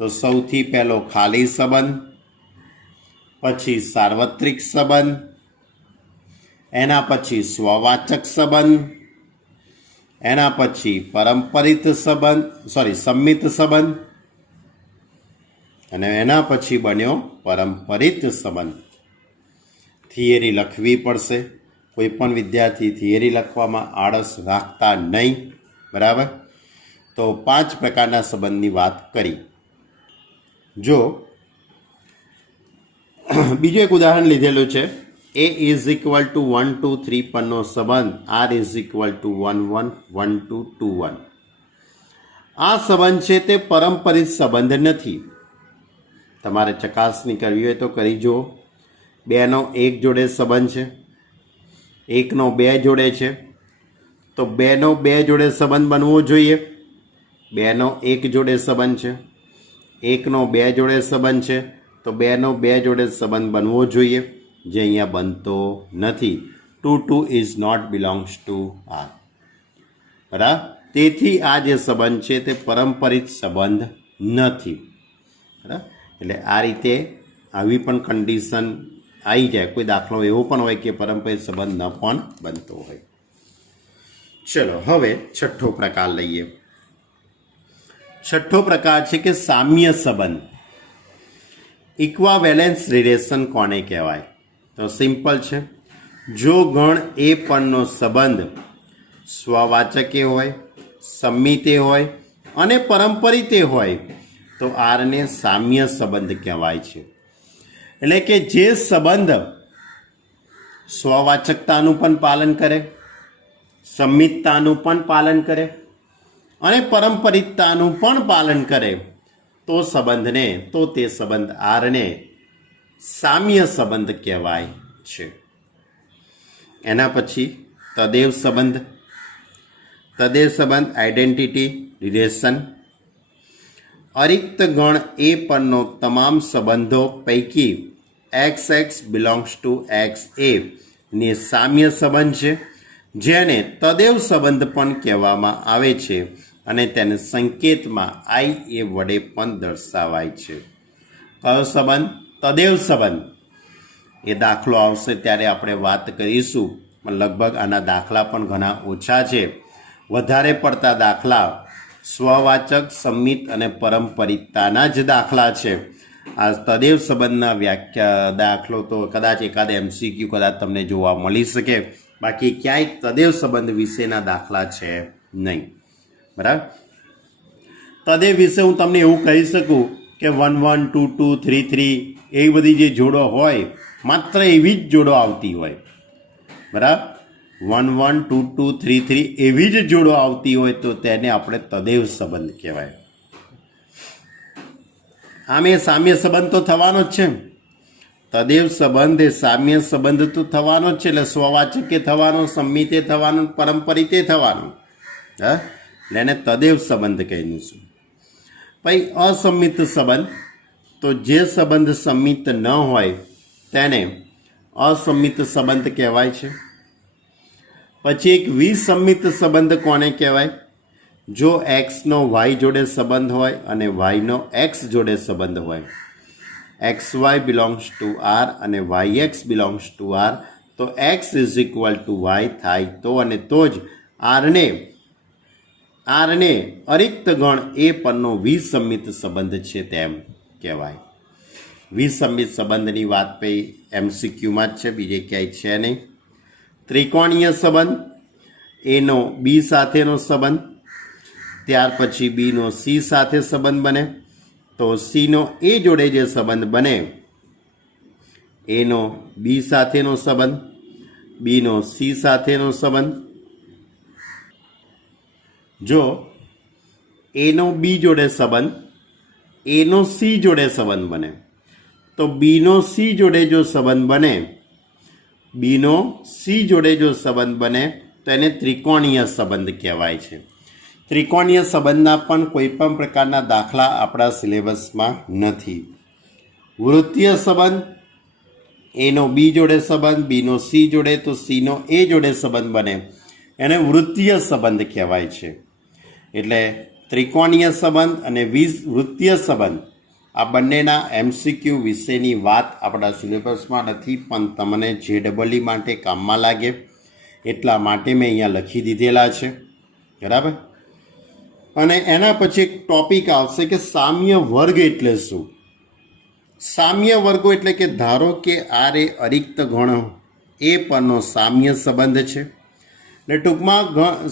તો સૌથી પહેલો ખાલી સંબંધ, પછી સાર્વત્રિક સંબંધ, એના પછી સ્વવાચક સંબંધ, એના પછી પરંપરિત સંબંધ, સંમિત સંબંધ, અને એના પછી બન્યો પરંપરિત સંબંધ. થિયરી લખવી પડશે. કોઈ પણ વિદ્યાર્થી થિયરી લખવામાં આળસ રાખતા નહીં. બરાબર. તો 5 પ્રકારના સંબંધની વાત કરી. જો બીજું એક ઉદાહરણ લીધેલું છે, a ઇઝ ઇક્વલ ટુ 1 2 3 પરનો સંબંધ r ઇઝ ઇક્વલ ટુ 1 1 1 2 2 1. આ સંબંધ છે તે પરંપરિત સંબંધ નથી. તમારે ચકાસણી કરવી હોય તો કરી જુઓ. બેનો એક જોડે સંબંધ છે, એકનો બે જોડે છે, તો બેનો બે જોડે સંબંધ બનવો જોઈએ. બેનો એક જોડે સંબંધ છે, એકનો બે જોડે સંબંધ છે, તો બેનો બે જોડે સંબંધ બનવો જોઈએ, જે અહીંયા બનતો નથી. 2 2 is not belongs to R. બરાબર. તેથી આ જે સંબંધ છે તે પરંપરિત સંબંધ નથી. બરાબર. એટલે આ રીતે આવી પણ કન્ડિશન આવી જાય. કોઈ દાખલો એવો પણ હોય કે પરંપરિત સંબંધ ન પણ બનતો હોય. ચલો હવે છઠ્ઠો પ્રકાર લઈએ. છઠ્ઠો પ્રકાર છે કે સામ્ય સંબંધ. ઇક્વાવેલેન્સ રિલેશન કોને કહેવાય? તો સિમ્પલ છે. જો ગણ એ પરનો સંબંધ સ્વવાચકે હોય, સંમિતે હોય અને પરંપરિતે હોય તો આરને સામ્ય સંબંધ કહેવાય છે. એટલે કે જે સંબંધ સ્વવાચકતાનું પણ પાલન કરે, સંમિતતાનું પણ પાલન કરે અને પરંપરિતતાનું પણ પાલન કરે તો તે સંબંધ આરને સામ્ય સંબંધ કહેવાય છે. એના પછી તદેવ સંબંધ. તદેવ સંબંધ આઇડેન્ટિટી રિલેશન. અરિક્ત ગણ એ પરનો તમામ સંબંધો પૈકી X X belongs to X A ને સામ્ય સંબંધ છે, જેને તદેવ સંબંધ પણ કહેવામાં આવે છે અને તેને સંકેતમાં આઈ એ વડે પણ દર્શાવાય છે. કયો સંબંધ? તદેવ સંબંધ. એ દાખલો આવશે ત્યારે આપણે વાત કરીશું, પણ લગભગ આના દાખલા પણ ઘણા ઓછા છે. વધારે પડતા દાખલા સ્વવાચક, સંમિત અને પરંપરિતતાના જ દાખલા છે. આ તદેવ સંબંધના વ્યાખ્યા દાખલો તો કદાચ એકાદ MCQ કદાચ તમને જોવા મળી શકે, બાકી ક્યાંય તદેવ સંબંધ વિશેના દાખલા છે નહીં. બરાબર. તદેવ વિશે હું તમને એવું કહી શકું કે 1 1 2 2 3 3 એવી બધી જે જોડો હોય, માત્ર એવી જ જોડો આવતી હોય. બરાબર. 1 1 2 2 3 3 એવી જ જોડો આવતી હોય તો તેને આપણે તદેવ સંબંધ કહેવાય. આમ એ સામ્ય સંબંધ તો થવાનો જ છે. તદેવ સંબંધ એ સામ્ય સંબંધ તો થવાનો જ છે. એટલે સ્વવાચકે થવાનો, સંમિતે થવાનો, પરંપરિતે થવાનો. હા, એટલે એને તદેવ સંબંધ કહીશું છું. પછી અસંમિત સંબંધ. તો જે સંબંધ સંમિત ન હોય તેને અસંમિત સંબંધ કહેવાય છે. પછી એક વિસંમિત સંબંધ કોને કહેવાય? જો એક્સનો વાય જોડે સંબંધ હોય અને વાયનો એક્સ જોડે સંબંધ હોય, X Y belongs to R અને Y X belongs to R, તો X is equal to Y થાય તો, અને તો જ આરને અરિક્ત ગણ એ પરનો વિસંમિત સંબંધ છે તેમ કહેવાય. વિસંમિત સંબંધની વાત પછી એમસીક્યુમાં જ છે, બીજે ક્યાંય છે નહીં. ત્રિકોણીય સંબંધ, એનો બી સાથેનો સંબંધ, ત્યાર પછી બીનો સી સાથે સંબંધ બને, તો સીનો એ જોડે જે સંબંધ બને એનો બી સાથેનો સંબંધ, બીનો સી સાથેનો સંબંધ. જો એનો બી જોડે સંબંધ એનો સી જોડે સંબંધ બને, તો બીનો સી જોડે જો સંબંધ બને, બીનો સી જોડે જો સંબંધ બને તો એને ત્રિકોણીય સંબંધ કહેવાય છે. ત્રિકોણીય સંબંધના પણ કોઈ પણ પ્રકારના દાખલા આપણા સિલેબસમાં નથી. વૃત્તીય સંબંધ, એનો બી જોડે સંબંધ, બીનો સી જોડે, તો સીનો એ જોડે સંબંધ બને, એને વૃત્તીય સંબંધ કહેવાય છે. એટલે ત્રિકોણીય સંબંધ અને વૃત્તીય સંબંધ આ બંનેના એમસીક્યુ વિશેની વાત આપણા સિલેબસમાં નથી, પણ તમને JEE માટે કામમાં લાગે એટલા માટે મેં અહીંયા લખી દીધેલા છે. બરાબર. અને એના પછી એક ટોપિક આવશે કે સામ્ય વર્ગ એટલે શું. સામ્ય વર્ગો એટલે કે ધારો કે આર એ અરિક્ત ગણ એ પરનો સામ્ય સંબંધ છે. એટલે ટૂંકમાં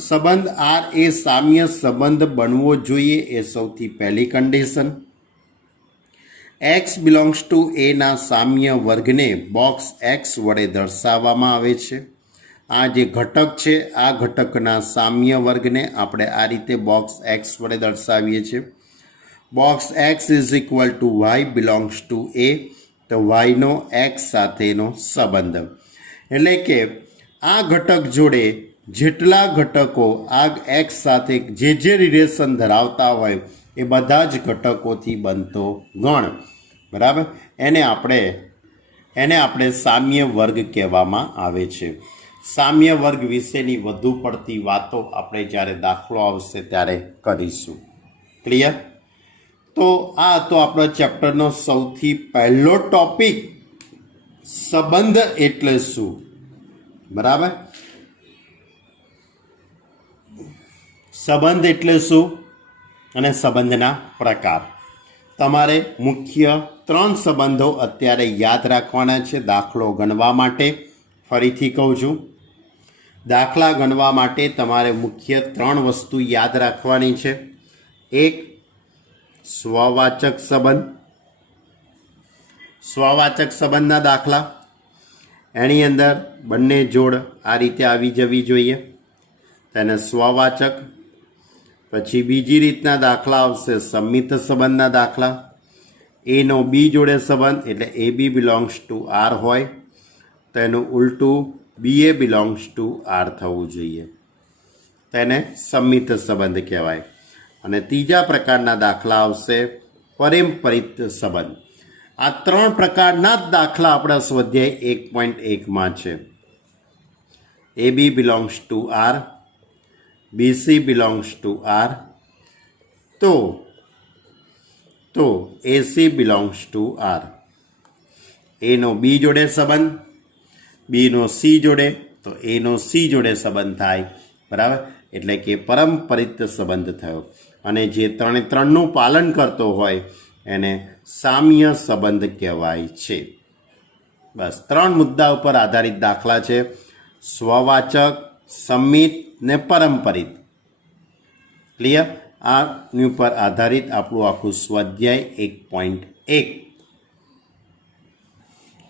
સંબંધ આર એ સામ્ય સંબંધ બનવો જોઈએ એ સૌથી પહેલી કન્ડિશન. એક્સ બિલોંગ્સ ટુ એના સામ્ય વર્ગને બોક્સ એક્સ વડે દર્શાવવામાં આવે છે. આ જે ઘટક છે આ ઘટકના સામ્ય વર્ગને આપણે આ રીતે બોક્સ એક્સ વડે દર્શાવીએ છીએ. Box X is equal to Y belongs to A, તો વાયનો એક્સ સાથેનો સંબંધ. એટલે કે આ ઘટક જોડે જેટલા ઘટકો આ એક્સ સાથે જે રિલેશન ધરાવતા હોય એ બધા જ ઘટકોથી બનતો ગણ. બરાબર. એને આપણે સામ્ય વર્ગ કહેવામાં આવે છે. સામ્ય વર્ગ વિશેની વધુ પડતી વાતો આપણે જ્યારે દાખલો આવશે ત્યારે કરીશું. ક્લિયર? તો આ હતો આપણો ચેપ્ટરનો સૌથી પહેલો ટોપિક, સંબંધ એટલે શું. બરાબર. સંબંધ એટલે શું અને સંબંધના પ્રકાર. તમારે મુખ્ય 3 સંબંધો અત્યારે યાદ રાખવાના છે દાખલો ગણવા માટે. ફરીથી કહું છું, દાખલા ગણવા માટે તમારે મુખ્ય 3 વસ્તુ યાદ રાખવાની છે. એક, સ્વવાચક સંબંધ. સ્વવાચક સંબંધના દાખલા, એની અંદર બંને જોડ આ રીતે આવી જવી જોઈએ, તેને સ્વવાચક. પછી બીજી રીતના દાખલા આવશે સંમિત સંબંધના દાખલા. એનો બી જોડે સંબંધ એટલે A B belongs to R હોય તો એનું ઉલટું બી એ બિલોંગ્સ ટુ આર થવું જોઈએ, તેને સંમિત સંબંધ કહેવાય. અને ત્રીજા પ્રકારના દાખલા આવશે પરંપરિત સંબંધ. આ 3 પ્રકારના જ દાખલા આપણા સ્વાધ્યાય 1.1માં છે. A B belongs to R, BC belongs to R, તો AC belongs to R. એનો બી જોડે સંબંધ, બીનો સી જોડે, તો એનો સી જોડે સંબંધ થાય. બરાબર. એટલે કે પરંપરિત સંબંધ થયો. અને જે 3નું પાલન કરતો હોય એને સામ્ય સંબંધ કહેવાય છે. બસ 3 મુદ્દા ઉપર આધારિત દાખલા છે, સ્વવાચક, સંમિત ને પરંપરિત. ક્લિયર? આની ઉપર આધારિત આપણું આખું સ્વાધ્યાય 1.1.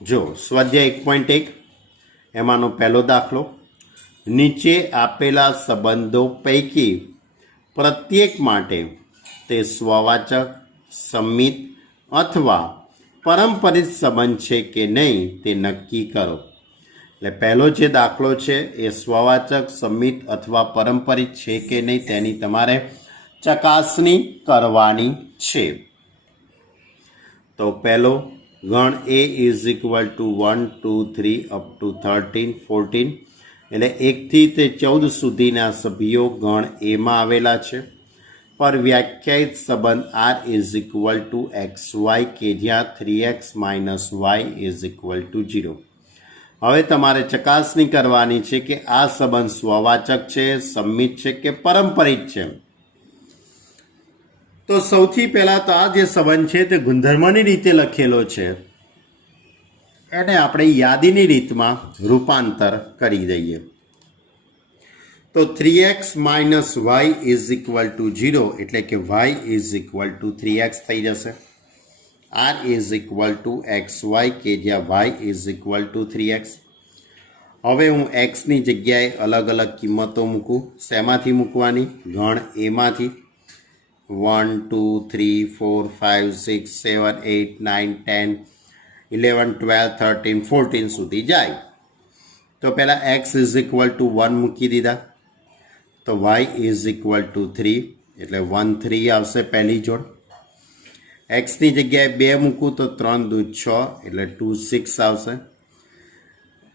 જો સ્વાધ્યાય 1.1 એમાંનો પહેલો દાખલો, નીચે આપેલા સંબંધો પૈકી પ્રત્યેક માટે તે સ્વવાચક, સંમિત અથવા પરંપરિત સંબંધ છે કે નહીં તે નક્કી કરો. એટલે પહેલો જે દાખલો છે એ સ્વવાચક, સંમિત અથવા પરંપરિત છે કે નહીં તેની તમારે ચકાસણી કરવાની છે. તો પહેલો, ગણ A is equal to 1, 2, 3 up to 13, 14, એટલે 1 થી તે 14 સુધીના સભ્યો ગણ એમાં આવેલા છે. પર વ્યાખ્યાયિત સંબંધ R is equal to XY કે જ્યાં 3x - y is equal to 0. હવે તમારે ચકાસણી કરવાની છે કે આ સંબંધ સ્વવાચક છે, સંમિત છે કે પરંપરિત છે. તો સૌથી પહેલાં તો આ જે સંબંધ છે તે ગુણધર્મની રીતે લખેલો છે, એને આપણે યાદીની રીતમાં રૂપાંતર કરી દઈએ. તો 3x minus Y is equal to 0 એટલે કે Y is equal two 3x થઈ જશે. R is equal to X Y કે જ્યાં Y is equal two 3x. હવે હું એક્સની જગ્યાએ અલગ અલગ કિંમતો મૂકું. શેમાંથી મૂકવાની? ગણ એમાંથી. 1 2 3 4 5 6 7 8 9 10 11 12 13 14 સુધી જાય. તો પહેલાં એક્સ ઇઝ ઇક્વલ ટુ 1 મૂકી દીધા. તો વાય ઇઝ ઇક્વલ ટુ 3 એટલે 1 3 આવશે પહેલી જોડ. એક્સની જગ્યાએ 2 મૂકું તો 3 દૂ 6 એટલે 2 6 આવશે.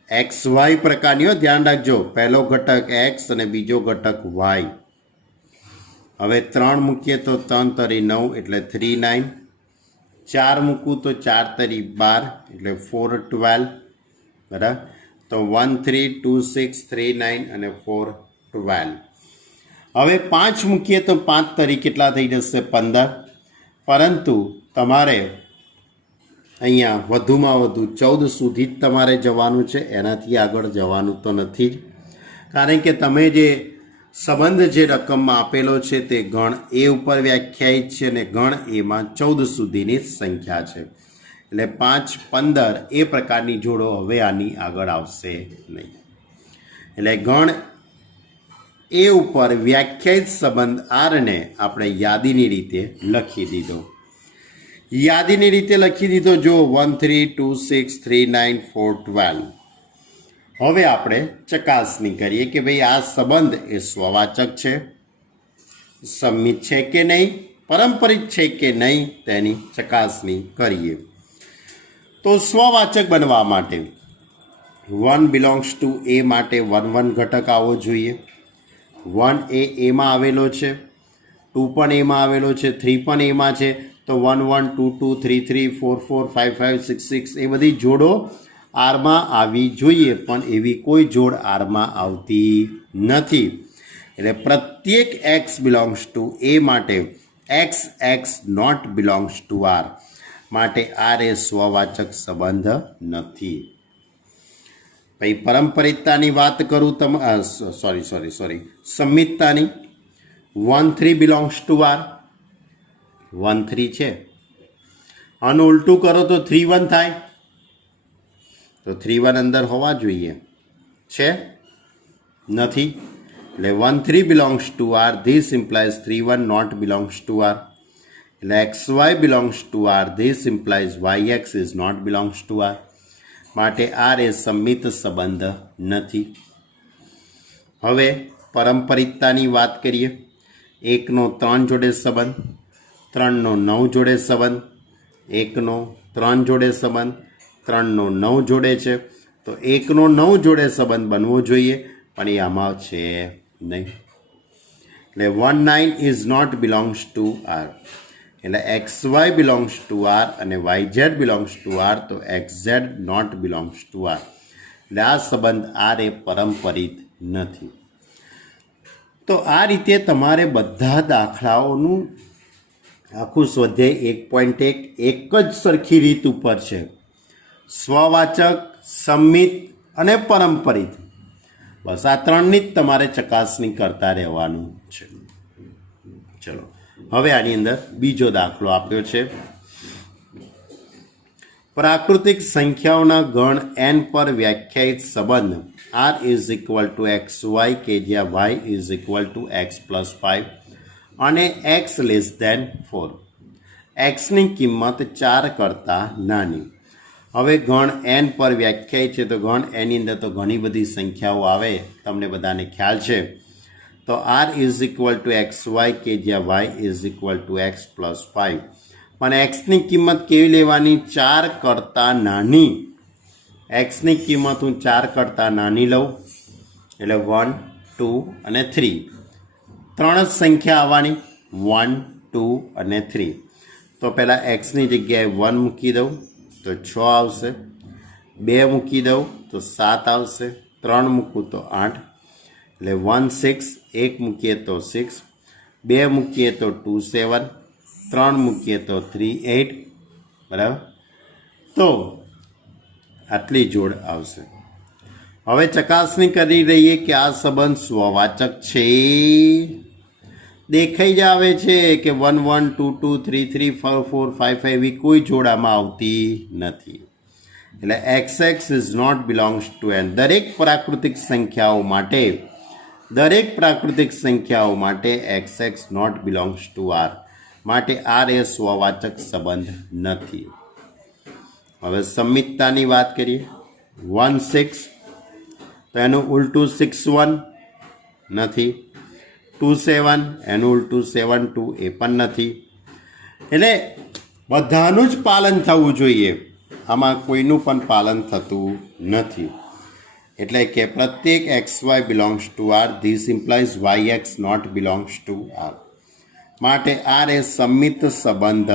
એક્સ વાય પ્રકારની ધ્યાન રાખજો, પહેલો ઘટક એક્સ અને બીજો ઘટક વાય. હવે 3 મૂકીએ તો 3 તરી 9 એટલે 3 9. 4 મૂકું તો 4 તરી 12 એટલે 4 12. બરાબર. તો 1 3 2 6 3 9 અને 4 12. હવે 5 મૂકીએ તો 5 તરી કેટલા થઈ જશે? 15. પરંતુ તમારે અહીંયા વધુમાં વધુ 14 સુધી જ તમારે જવાનું છે, એનાથી આગળ જવાનું તો નથી જ. કારણ કે તમે જે સંબંધ જે રકમમાં આપેલો છે તે ગણ એ ઉપર વ્યાખ્યાયિત છે અને ગણ એમાં 14 સુધીની સંખ્યા છે. એટલે 5 15 એ પ્રકારની જોડો હવે આની આગળ આવશે નહીં. એટલે ગણ એ ઉપર વ્યાખ્યાયિત સંબંધ આરને આપણે યાદીની રીતે લખી દીધો. યાદીની રીતે લખી દીધો. જો 1 3 2 6 3 9 4 12. હવે આપણે ચકાસણી કરીએ કે ભાઈ આ સંબંધ એ સ્વવાચક છે, સંમિત છે કે નહીં, પરંપરિત છે કે નહીં, તેની ચકાસણી કરીએ. તો સ્વવાચક બનવા માટે 1 બિલોંગ્સ ટુ એ માટે 1 1 ઘટક આવવો જોઈએ. 1 એ એમાં આવેલો છે, 2 પણ એમાં આવેલો છે, 3 પણ એમાં છે. તો 1 1 2 2 3 3 4 4 5 5 6 6 એ બધી જોડો આરમાં આવી જોઈએ, પણ એવી કોઈ જોડ આરમાં આવતી નથી. એટલે પ્રત્યેક એક્સ બિલોંગ્સ ટુ એ માટે X X not belongs to R માટે આર એ સ્વવાચક સંબંધ નથી. ભાઈ પરંપરિતતાની વાત કરું સંમિતતાની. 1 3 બિલોંગ્સ ટુ આર. 1 3 છે. આનું ઉલટું કરો તો 3 1 થાય. તો 3 1 અંદર હોવા જોઈએ, છે? નથી. એટલે 1 3 belongs to R. This implies 3 1 not belongs to R. એટલે X Y belongs to R. This implies Y X is not belongs to R. માટે આર એ સંમિત સંબંધ નથી. હવે પરંપરિતતાની વાત કરીએ. 1 નો 3 જોડે સંબંધ, 3 નો 9 જોડે સંબંધ, 1 નો 3 જોડે સંબંધ, 3 નો 9 જોડે છે. તો 1 નો 9 જોડે સંબંધ બનવો જોઈએ, પણ એ આમાં છે નહીં. એટલે 1 9 is not belongs to R. એટલે X Y belongs to R અને Y Z belongs to R. તો X Z not belongs to R. એટલે આ સંબંધ આર એ પરંપરિત નથી. તો આ રીતે તમારે બધા દાખલાઓનું આખું સ્વાધ્યાય 1.1 એક જ સરખી રીત ઉપર છે. સ્વવાચક, સંમિત અને પરંપરિત. બસ આ ત્રણની જ તમારે ચકાસણી કરતા રહેવાનું છે. ચલો હવે આની અંદર બીજો દાખલો આપ્યો છે. પ્રાકૃતિક સંખ્યાઓના ગણ n પર વ્યાખ્યાયિત સંબંધ r is equal to X Y કે જ્યાં Y is equal to X plus 5 અને એક્સ લેસ દેન 4. એક્સની કિંમત 4 કરતાં નાની. હવે ગણ n પર વ્યાખ્યાયિત છે, તો ગણ એની અંદર તો ઘણી બધી સંખ્યાઓ આવે, તમને બધાને ખ્યાલ છે. તો r is equal to X Y કે જ્યાં Y is equal to X plus 5. પણ એક્સની કિંમત કેવી લેવાની? 4 કરતાં નાની. એક્સની કિંમત હું 4 કરતાં નાની લઉં. એટલે 1 2 અને 3 ત્રણ જ સંખ્યા આવવાની, 1 2 અને 3. તો પહેલાં એક્સની જગ્યાએ 1 મૂકી દઉં તો 6 આવશે. 2 મૂકી દઉં તો 7 આવશે, 3 મૂકું તો 8, એટલે 1 6, 1 મૂકીએ તો 6, 2 મૂકીએ તો 2 7, 3 મૂકીએ તો 3 8, બરાબર. તો આટલી જોડ આવશે. હવે ચકાસણી કરી રહીએ કે આ સંબંધ સ્વવાચક છે. દેખાઈ જ આવે છે કે 1 1 2 2 3 3 4 4 5 5 એવી કોઈ જોડામાં આવતી નથી. એટલે X X is not belongs to N. દરેક પ્રાકૃતિક સંખ્યાઓ માટે X X not belongs to R. માટે આર એ સ્વવાચક સંબંધ નથી. હવે સંમિતતાની વાત કરીએ. 1 6 તો એનું ઉલટું 6 1 નથી. 2 7 એનું ઉલટું 7 2 એ પણ નથી. એટલે બધાનું જ પાલન થવું જોઈએ, આમાં કોઈનું પણ પાલન થતું નથી. એટલે કે પ્રત્યેક X Y belongs to R. This implies Y X not belongs to R. માટે આર એ સંમિત સંબંધ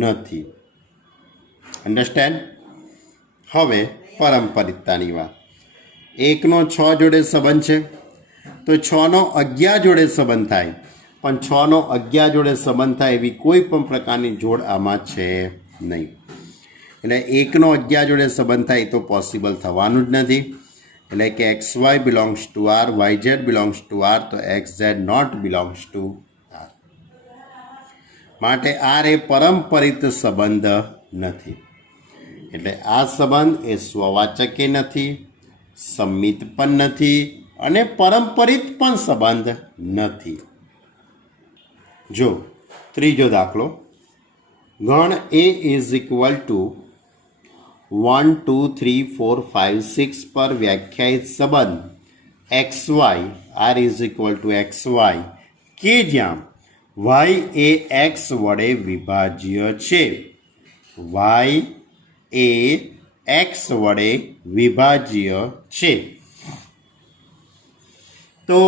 નથી. અન્ડરસ્ટેન્ડ? હવે પરંપરિતતાની વાત. 1નો 6 જોડે સંબંધ છે તો 6નો 11 જોડે સંબંધ થાય, પણ 6નો 11 જોડે સંબંધ થાય એવી કોઈ પણ પ્રકારની જોડ આમાં છે નહીં. એટલે 1નો 11 જોડે સંબંધ થાય તો પોસિબલ થવાનું જ નથી. એટલે કે X Y belongs to R, Y Z belongs to R, તો X Z not belongs to R. માટે આર એ પરંપરિત સંબંધ નથી. એટલે આ સંબંધ એ સ્વવાચકે નથી, સંમિત પણ નથી અને પરંપરિત પણ સંબંધ નથી. જો ત્રીજો દાખલો, ગણ એ ઇઝ ઇક્વલ ટુ 1 2 3 4 5 6 પર વ્યાખ્યાયિત સંબંધ X Y R is equal to X Y કે જ્યાં વાય એ એક્સ વડે વિભાજ્ય છે. વાય એ એક્સ વડે વિભાજ્ય છે. તો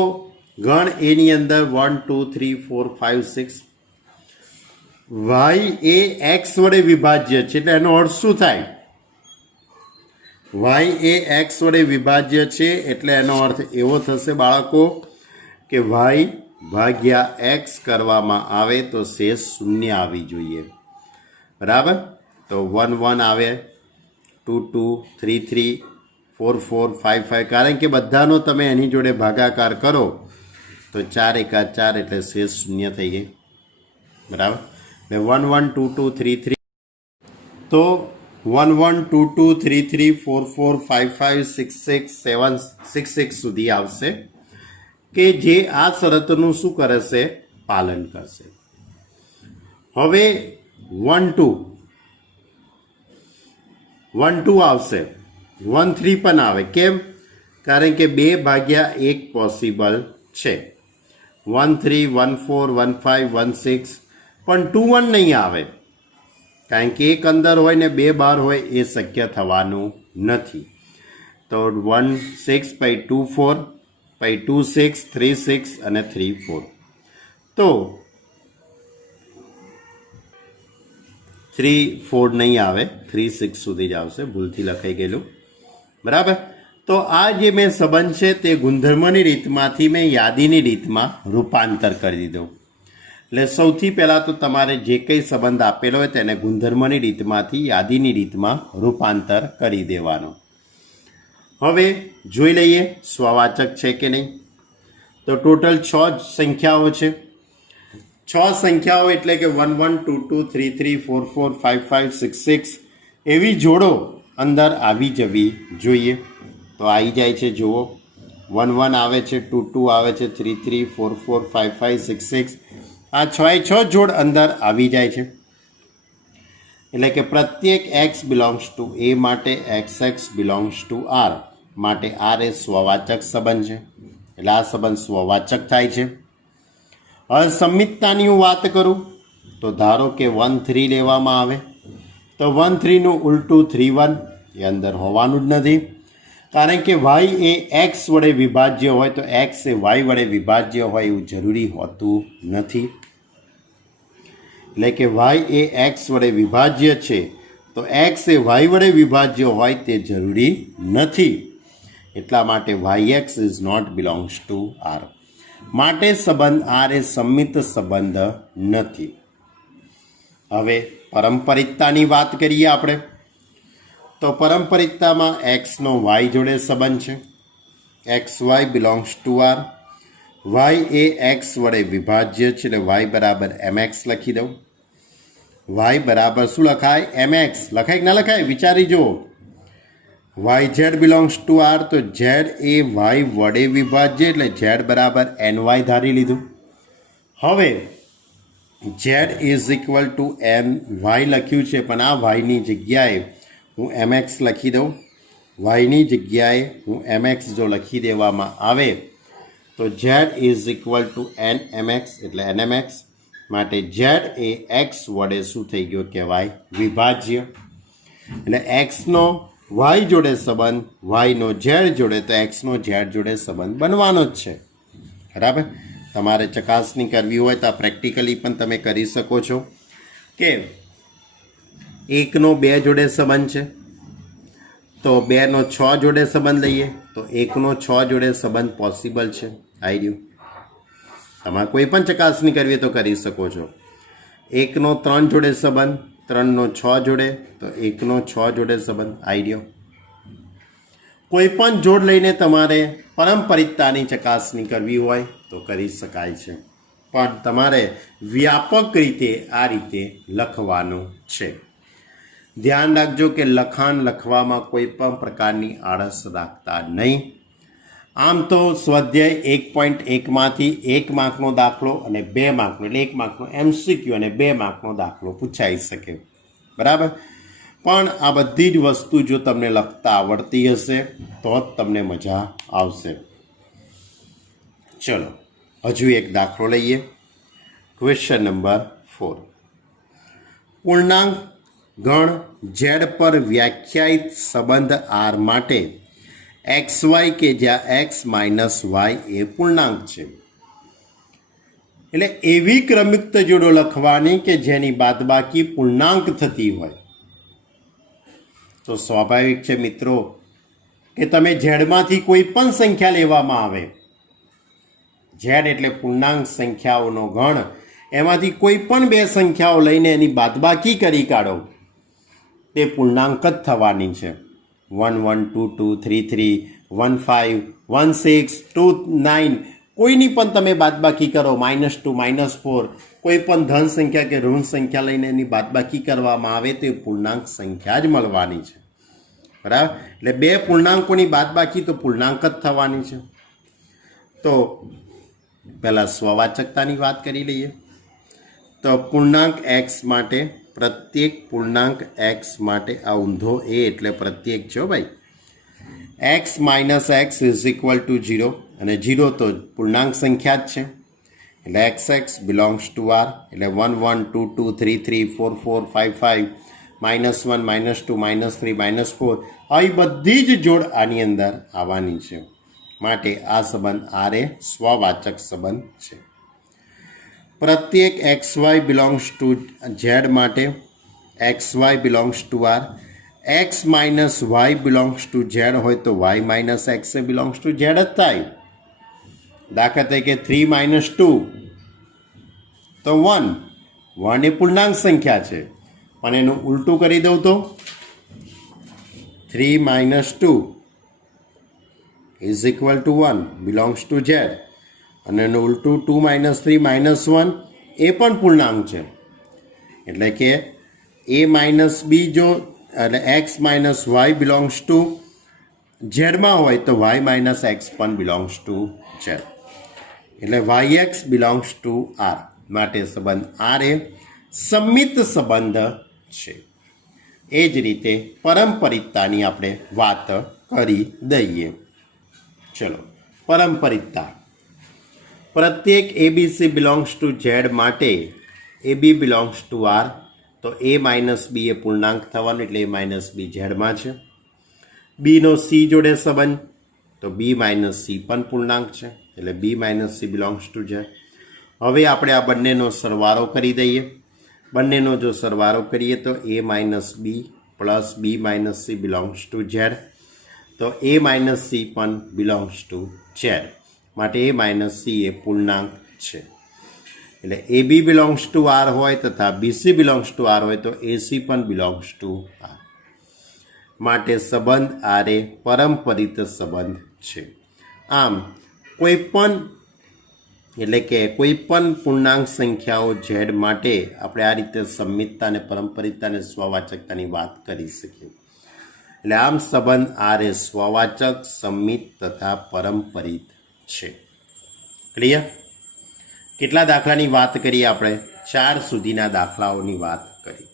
ગણ એની અંદર 1 2 3 4 5 6 વાય એ એક્સ વડે વિભાજ્ય છે. એટલે એનો અર્થ શું થાય? વાય એ એક્સ વડે વિભાજ્ય છે એટલે એનો અર્થ એવો થશે બાળકો કે વાય ભાગ્યા એક્સ કરવામાં આવે તો શેષ 0 આવી જોઈએ. બરાબર? તો 1 1 આવે, 2 2 3 3 4 4 5 5, કારણ કે બધાનો તમે એની જોડે ભાગાકાર કરો તો 4 એકા 4 એટલે શેષ 0 થઈ ગઈ. બરાબર? એટલે 1 1 2 2 3 3, તો 1 1 2 2 3 3 4 4 5 5 6 6 7 6 6 સુધી આવશે કે જે આ શરતનું શું કરશે? પાલન કરશે. હવે 1 2 આવશે, 1 3 પણ આવે. કેમ? કારણ કે 2 ભાગ્યા 1 પોસિબલ છે. 1 3 1 4 1 5 1 6, પણ 2 1 નહીં આવે, કારણ કે 1 અંદર હોય ને 2 બહાર હોય એ શક્ય થવાનું નથી. તો 1 6 પછી 2 4 પછી 2 6 3 6 અને 3 4. તો 3 4 નહીં આવે, 3 6 સુધી જ આવશે, ભૂલથી લખાઈ ગયેલું. બરાબર? તો આ જે મેં સંબંધ છે તે ગુણધર્મની રીતમાંથી મેં યાદીની રીતમાં રૂપાંતર કરી દીધો. એટલે સૌથી પહેલાં તો તમારે જે કંઈ સંબંધ આપેલો હોય તેને ગુણધર્મની રીતમાંથી યાદીની રીતમાં રૂપાંતર કરી દેવાનો. હવે જોઈ લઈએ સ્વવાચક છે કે નહીં. તો ટોટલ 6 સંખ્યાઓ છે. 6 સંખ્યાઓ એટલે કે 1 1 2 2 3 3 4 4 5 5 6 6 એવી જોડો અંદર આવી જવી જોઈએ. તો આવી જાય છે, જુઓ. 1 1 આવે છે, 2 2 આવે છે, 3 3 4 4 5 5 6 6, આ 6 જોડ અંદર આવી જાય છે. એટલે કે પ્રત્યેક એક્સ બિલોંગ્સ ટુ એ માટે X X belongs to R. માટે આર એ સ્વવાચક સંબંધ છે. એટલે આ સંબંધ સ્વવાચક થાય છે. હવે સંમિતતાની હું વાત કરું તો ધારો કે 1 3 લેવામાં આવે તો 1 3 નું ઉલટું 3 1 એ અંદર હોવાનું જ નથી, કારણ કે વાય એ એક્સ વડે વિભાજ્ય હોય તો એક્સ એ વાય વડે વિભાજ્ય હોય એવું જરૂરી હોતું નથી. એટલે કે વાય એ એક્સ વડે વિભાજ્ય છે તો એક્સ એ વાય વડે વિભાજ્ય હોય તે જરૂરી નથી. એટલા માટે Y X is not belongs to R. માટે સંબંધ આર એ સંમિત સંબંધ નથી. હવે પારંપરિકતાની વાત કરીએ આપણે, તો પારંપરિકતામાં એક્સનો વાય જોડે સંબંધ છે. X Y belongs to R. Y એ એક્સ વડે વિભાજ્ય છે એટલે વાય બરાબર એમએક્સ લખી દઉં. વાય બરાબર શું લખાય? એમએક્સ લખાય કે ના લખાય? વિચારી જુઓ. Y Z belongs to R, તો ઝેડ એ વાય વડે વિભાજ્ય એટલે ઝેડ બરાબર એન વાય ધારી લીધું. હવે Z is equal to N Y લખ્યું છે, પણ આ વાયની જગ્યાએ હું એમએક્સ લખી દઉં. વાયની જગ્યાએ હું એમએક્સ જો લખી દેવામાં આવે તો Z is equal to N MX એટલે એનએમએક્સ. માટે ઝેડ એ એક્સ વડે શું થઈ ગયો કહેવાય? વિભાજ્ય. એટલે એક્સનો વાય જોડે સંબંધ, વાયનો ઝેડ જોડે, તો એક્સનો ઝેડ જોડે સંબંધ બનવાનો જ છે. બરાબર. તમારે ચકાસણી કરવી હોય તો આ પ્રેક્ટિકલી પણ તમે કરી શકો છો કે એકનો બે જોડે સંબંધ છે, તો બેનો છ જોડે સંબંધ લઈએ તો એકનો છ જોડે સંબંધ પોસિબલ છે. આવી રહ્યું. તમારે કોઈ પણ ચકાસણી કરવી હોય તો કરી શકો છો. એકનો ત્રણ જોડે સંબંધ, ત્રણનો છ જોડે, તો એકનો છ જોડે સંબંધ આવી રહ્યો. કોઈ પણ જોડ લઈને તમારે પારંપરિકતાની ચકાસણી કરવી હોય તો કરી શકાય છે, પણ તમારે વ્યાપક રીતે આ રીતે લખવાનું છે. ધ્યાન રાખજો કે લખાણ લખવામાં કોઈ પણ પ્રકારની આળસ રાખતા નહીં. આમ તો સ્વાધ્યાય 1.1માંથી 1 માર્કનો દાખલો અને 2 માર્કનો એટલે 1 માર્કનો MCQ અને 2 માર્કનો દાખલો પૂછાઈ શકે. બરાબર. પણ આ બધી જ વસ્તુ જો તમને લખતા આવડતી હશે તો જ તમને મજા આવશે. ચલો હજુ એક દાખલો લઈએ. Question number 4. પૂર્ણાંક ગણ ઝેડ પર વ્યાખ્યાયિત સંબંધ આર માટે એક્સ વાય કે જ્યાં એક્સ માઇનસ વાય એ પૂર્ણાંક છે. એટલે એવી ક્રમિક જોડો લખવાની કે જેની બાદબાકી પૂર્ણાંક થતી હોય. તો સ્વાભાવિક છે મિત્રો કે તમે ઝેડમાંથી કોઈ પણ સંખ્યા લેવામાં આવે, ઝેડ એટલે પૂર્ણાંક સંખ્યાઓનો ગણ, એમાંથી કોઈ પણ બે સંખ્યાઓ લઈને એની બાદબાકી કરી કાઢો તે પૂર્ણાંક જ થવાની છે. 1 1 2 2 3 3 1 5 1 6 2 9 કોઈની પણ તમે બાદબાકી કરો, -2 -4 કોઈ પણ ધન સંખ્યા કે ઋણ સંખ્યા લઈને એની બાદબાકી કરવામાં આવે તો એ પૂર્ણાંક સંખ્યા જ મળવાની છે. બરાબર. એટલે બે પૂર્ણાંકોની બાદબાકી તો પૂર્ણાંક જ થવાની છે. તો પહેલાં સ્વવાચકતાની વાત કરી લઈએ. તો પૂર્ણાંક એક્સ માટે પ્રત્યેક પૂર્ણાંક એક્સ માટે આ ઊંધો એ એટલે પ્રત્યેક છો ભાઈ. X minus X is equal to 0 અને 0 તો પૂર્ણાંક સંખ્યા જ છે એટલે X X belongs to R. એટલે 1 1 2 2 3 3 4 4 5 5 -1 -2 -3 -4 આવી બધી જ જોડ આની અંદર આવવાની છે. માટે આ સંબંધ આર એ સ્વવાચક સંબંધ છે. પ્રત્યેક X Y belongs to Z માટે X Y belongs to R. X minus Y belongs to Z હોય તો વાય માઇનસ એક્સ એ બિલોંગ્સ ટુ ઝેડ જ થાય. દાખલા તરીકે 3 - 2 તો 1 1 એ પૂર્ણાંક સંખ્યા છે, પણ એનું ઉલટું કરી દઉં તો 3 - 2 is equal to 1 belongs to Z, અને એનું ઉલટું 2 - 3 -1 એ પણ પૂર્ણાંક છે. એટલે કે a માઇનસ બી જો એટલે X minus Y belongs to ઝેડમાં હોય તો વાય માઇનસ એક્સ પણ બિલોંગ્સ ટુ ઝેડ. એટલે Y X belongs to R. માટે સંબંધ આર એ સંમિત સંબંધ છે. એ જ રીતે પારંપરિકતાની આપણે વાત કરી દઈએ. ચલો પારંપરિકતા. પ્રત્યેક એબીસી બિલોંગ્સ ટુ ઝેડ માટે એ બી બિલોંગ્સ ટુ આર. તો એ માઇનસ બી એ પૂર્ણાંક થવાનું એટલે એ માઇનસ બી ઝેડમાં છે. બીનો સી જોડે સંબંધ તો બી માઇનસ સી પણ પૂર્ણાંક છે એટલે B minus C belongs to Z. હવે આપણે આ બંનેનો સરવાળો કરી દઈએ. બંનેનો જો સરવાળો કરીએ તો A minus B plus B minus C belongs to Z, તો એ માઇનસ સી પણ બિલોંગ્સ ટુ ઝેડ, માટે એ માઇનસ સી એ પૂર્ણાંક છે. એટલે A B belongs to R હોય તથા બીસી બિલોંગ્સ ટુ આર હોય તો એસી પણ બિલોંગ્સ ટુ આર, માટે સંબંધ આર એ પરંપરિત સંબંધ છે. આમ કોઈ પણ પૂર્ણાંક સંખ્યાઓ ઝેડ માટે આપણે આ રીતે સંમિતતા અને પરંપરિતતા અને સ્વવાચકતાની વાત કરી શકીએ. એટલે આમ સંબંધ આર એ સ્વવાચક, સંમિત તથા પરંપરિત છે. ક્લિયર? કેટલા દાખલાની વાત કરીએ આપણે? 4 સુધીના દાખલાઓની વાત કરી.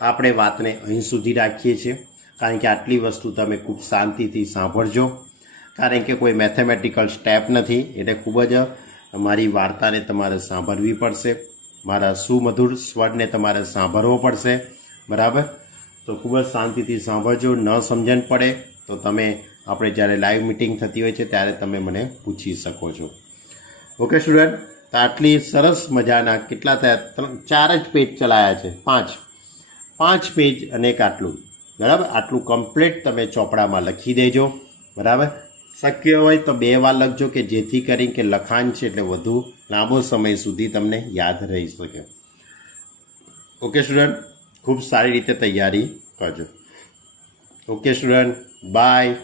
આપણે વાતને અહીં સુધી રાખીએ છીએ, કારણ કે આટલી વસ્તુ તમે ખૂબ શાંતિથી સાંભળજો, કારણ કે કોઈ મેથેમેટિકલ સ્ટેપ નથી, એટલે ખૂબ જ મારી વાર્તાને તમારે સાંભળવી પડશે, મારા સુમધુર સ્વરને તમારે સાંભળવો પડશે. બરાબર? તો ખૂબ જ શાંતિથી સાંભળજો. ન સમજણ પડે તો તમે આપણે જ્યારે લાઈવ મિટિંગ થતી હોય છે ત્યારે તમે મને પૂછી શકો છો. Okay student? તો આટલી સરસ મજાના કેટલા થયા? 4 જ પેજ ચલાયા છે. 5 પેજ અને એક આટલું. બરાબર? આટલું કમ્પ્લીટ તમે ચોપડામાં લખી દેજો. બરાબર? શક્ય હોય તો 2 વાર લખજો, કે જેથી કરી કે લખાણ છે એટલે વધુ લાંબો સમય સુધી તમને યાદ રહી શકે. Okay student? ખૂબ સારી રીતે તૈયારી કરજો. Okay student, by.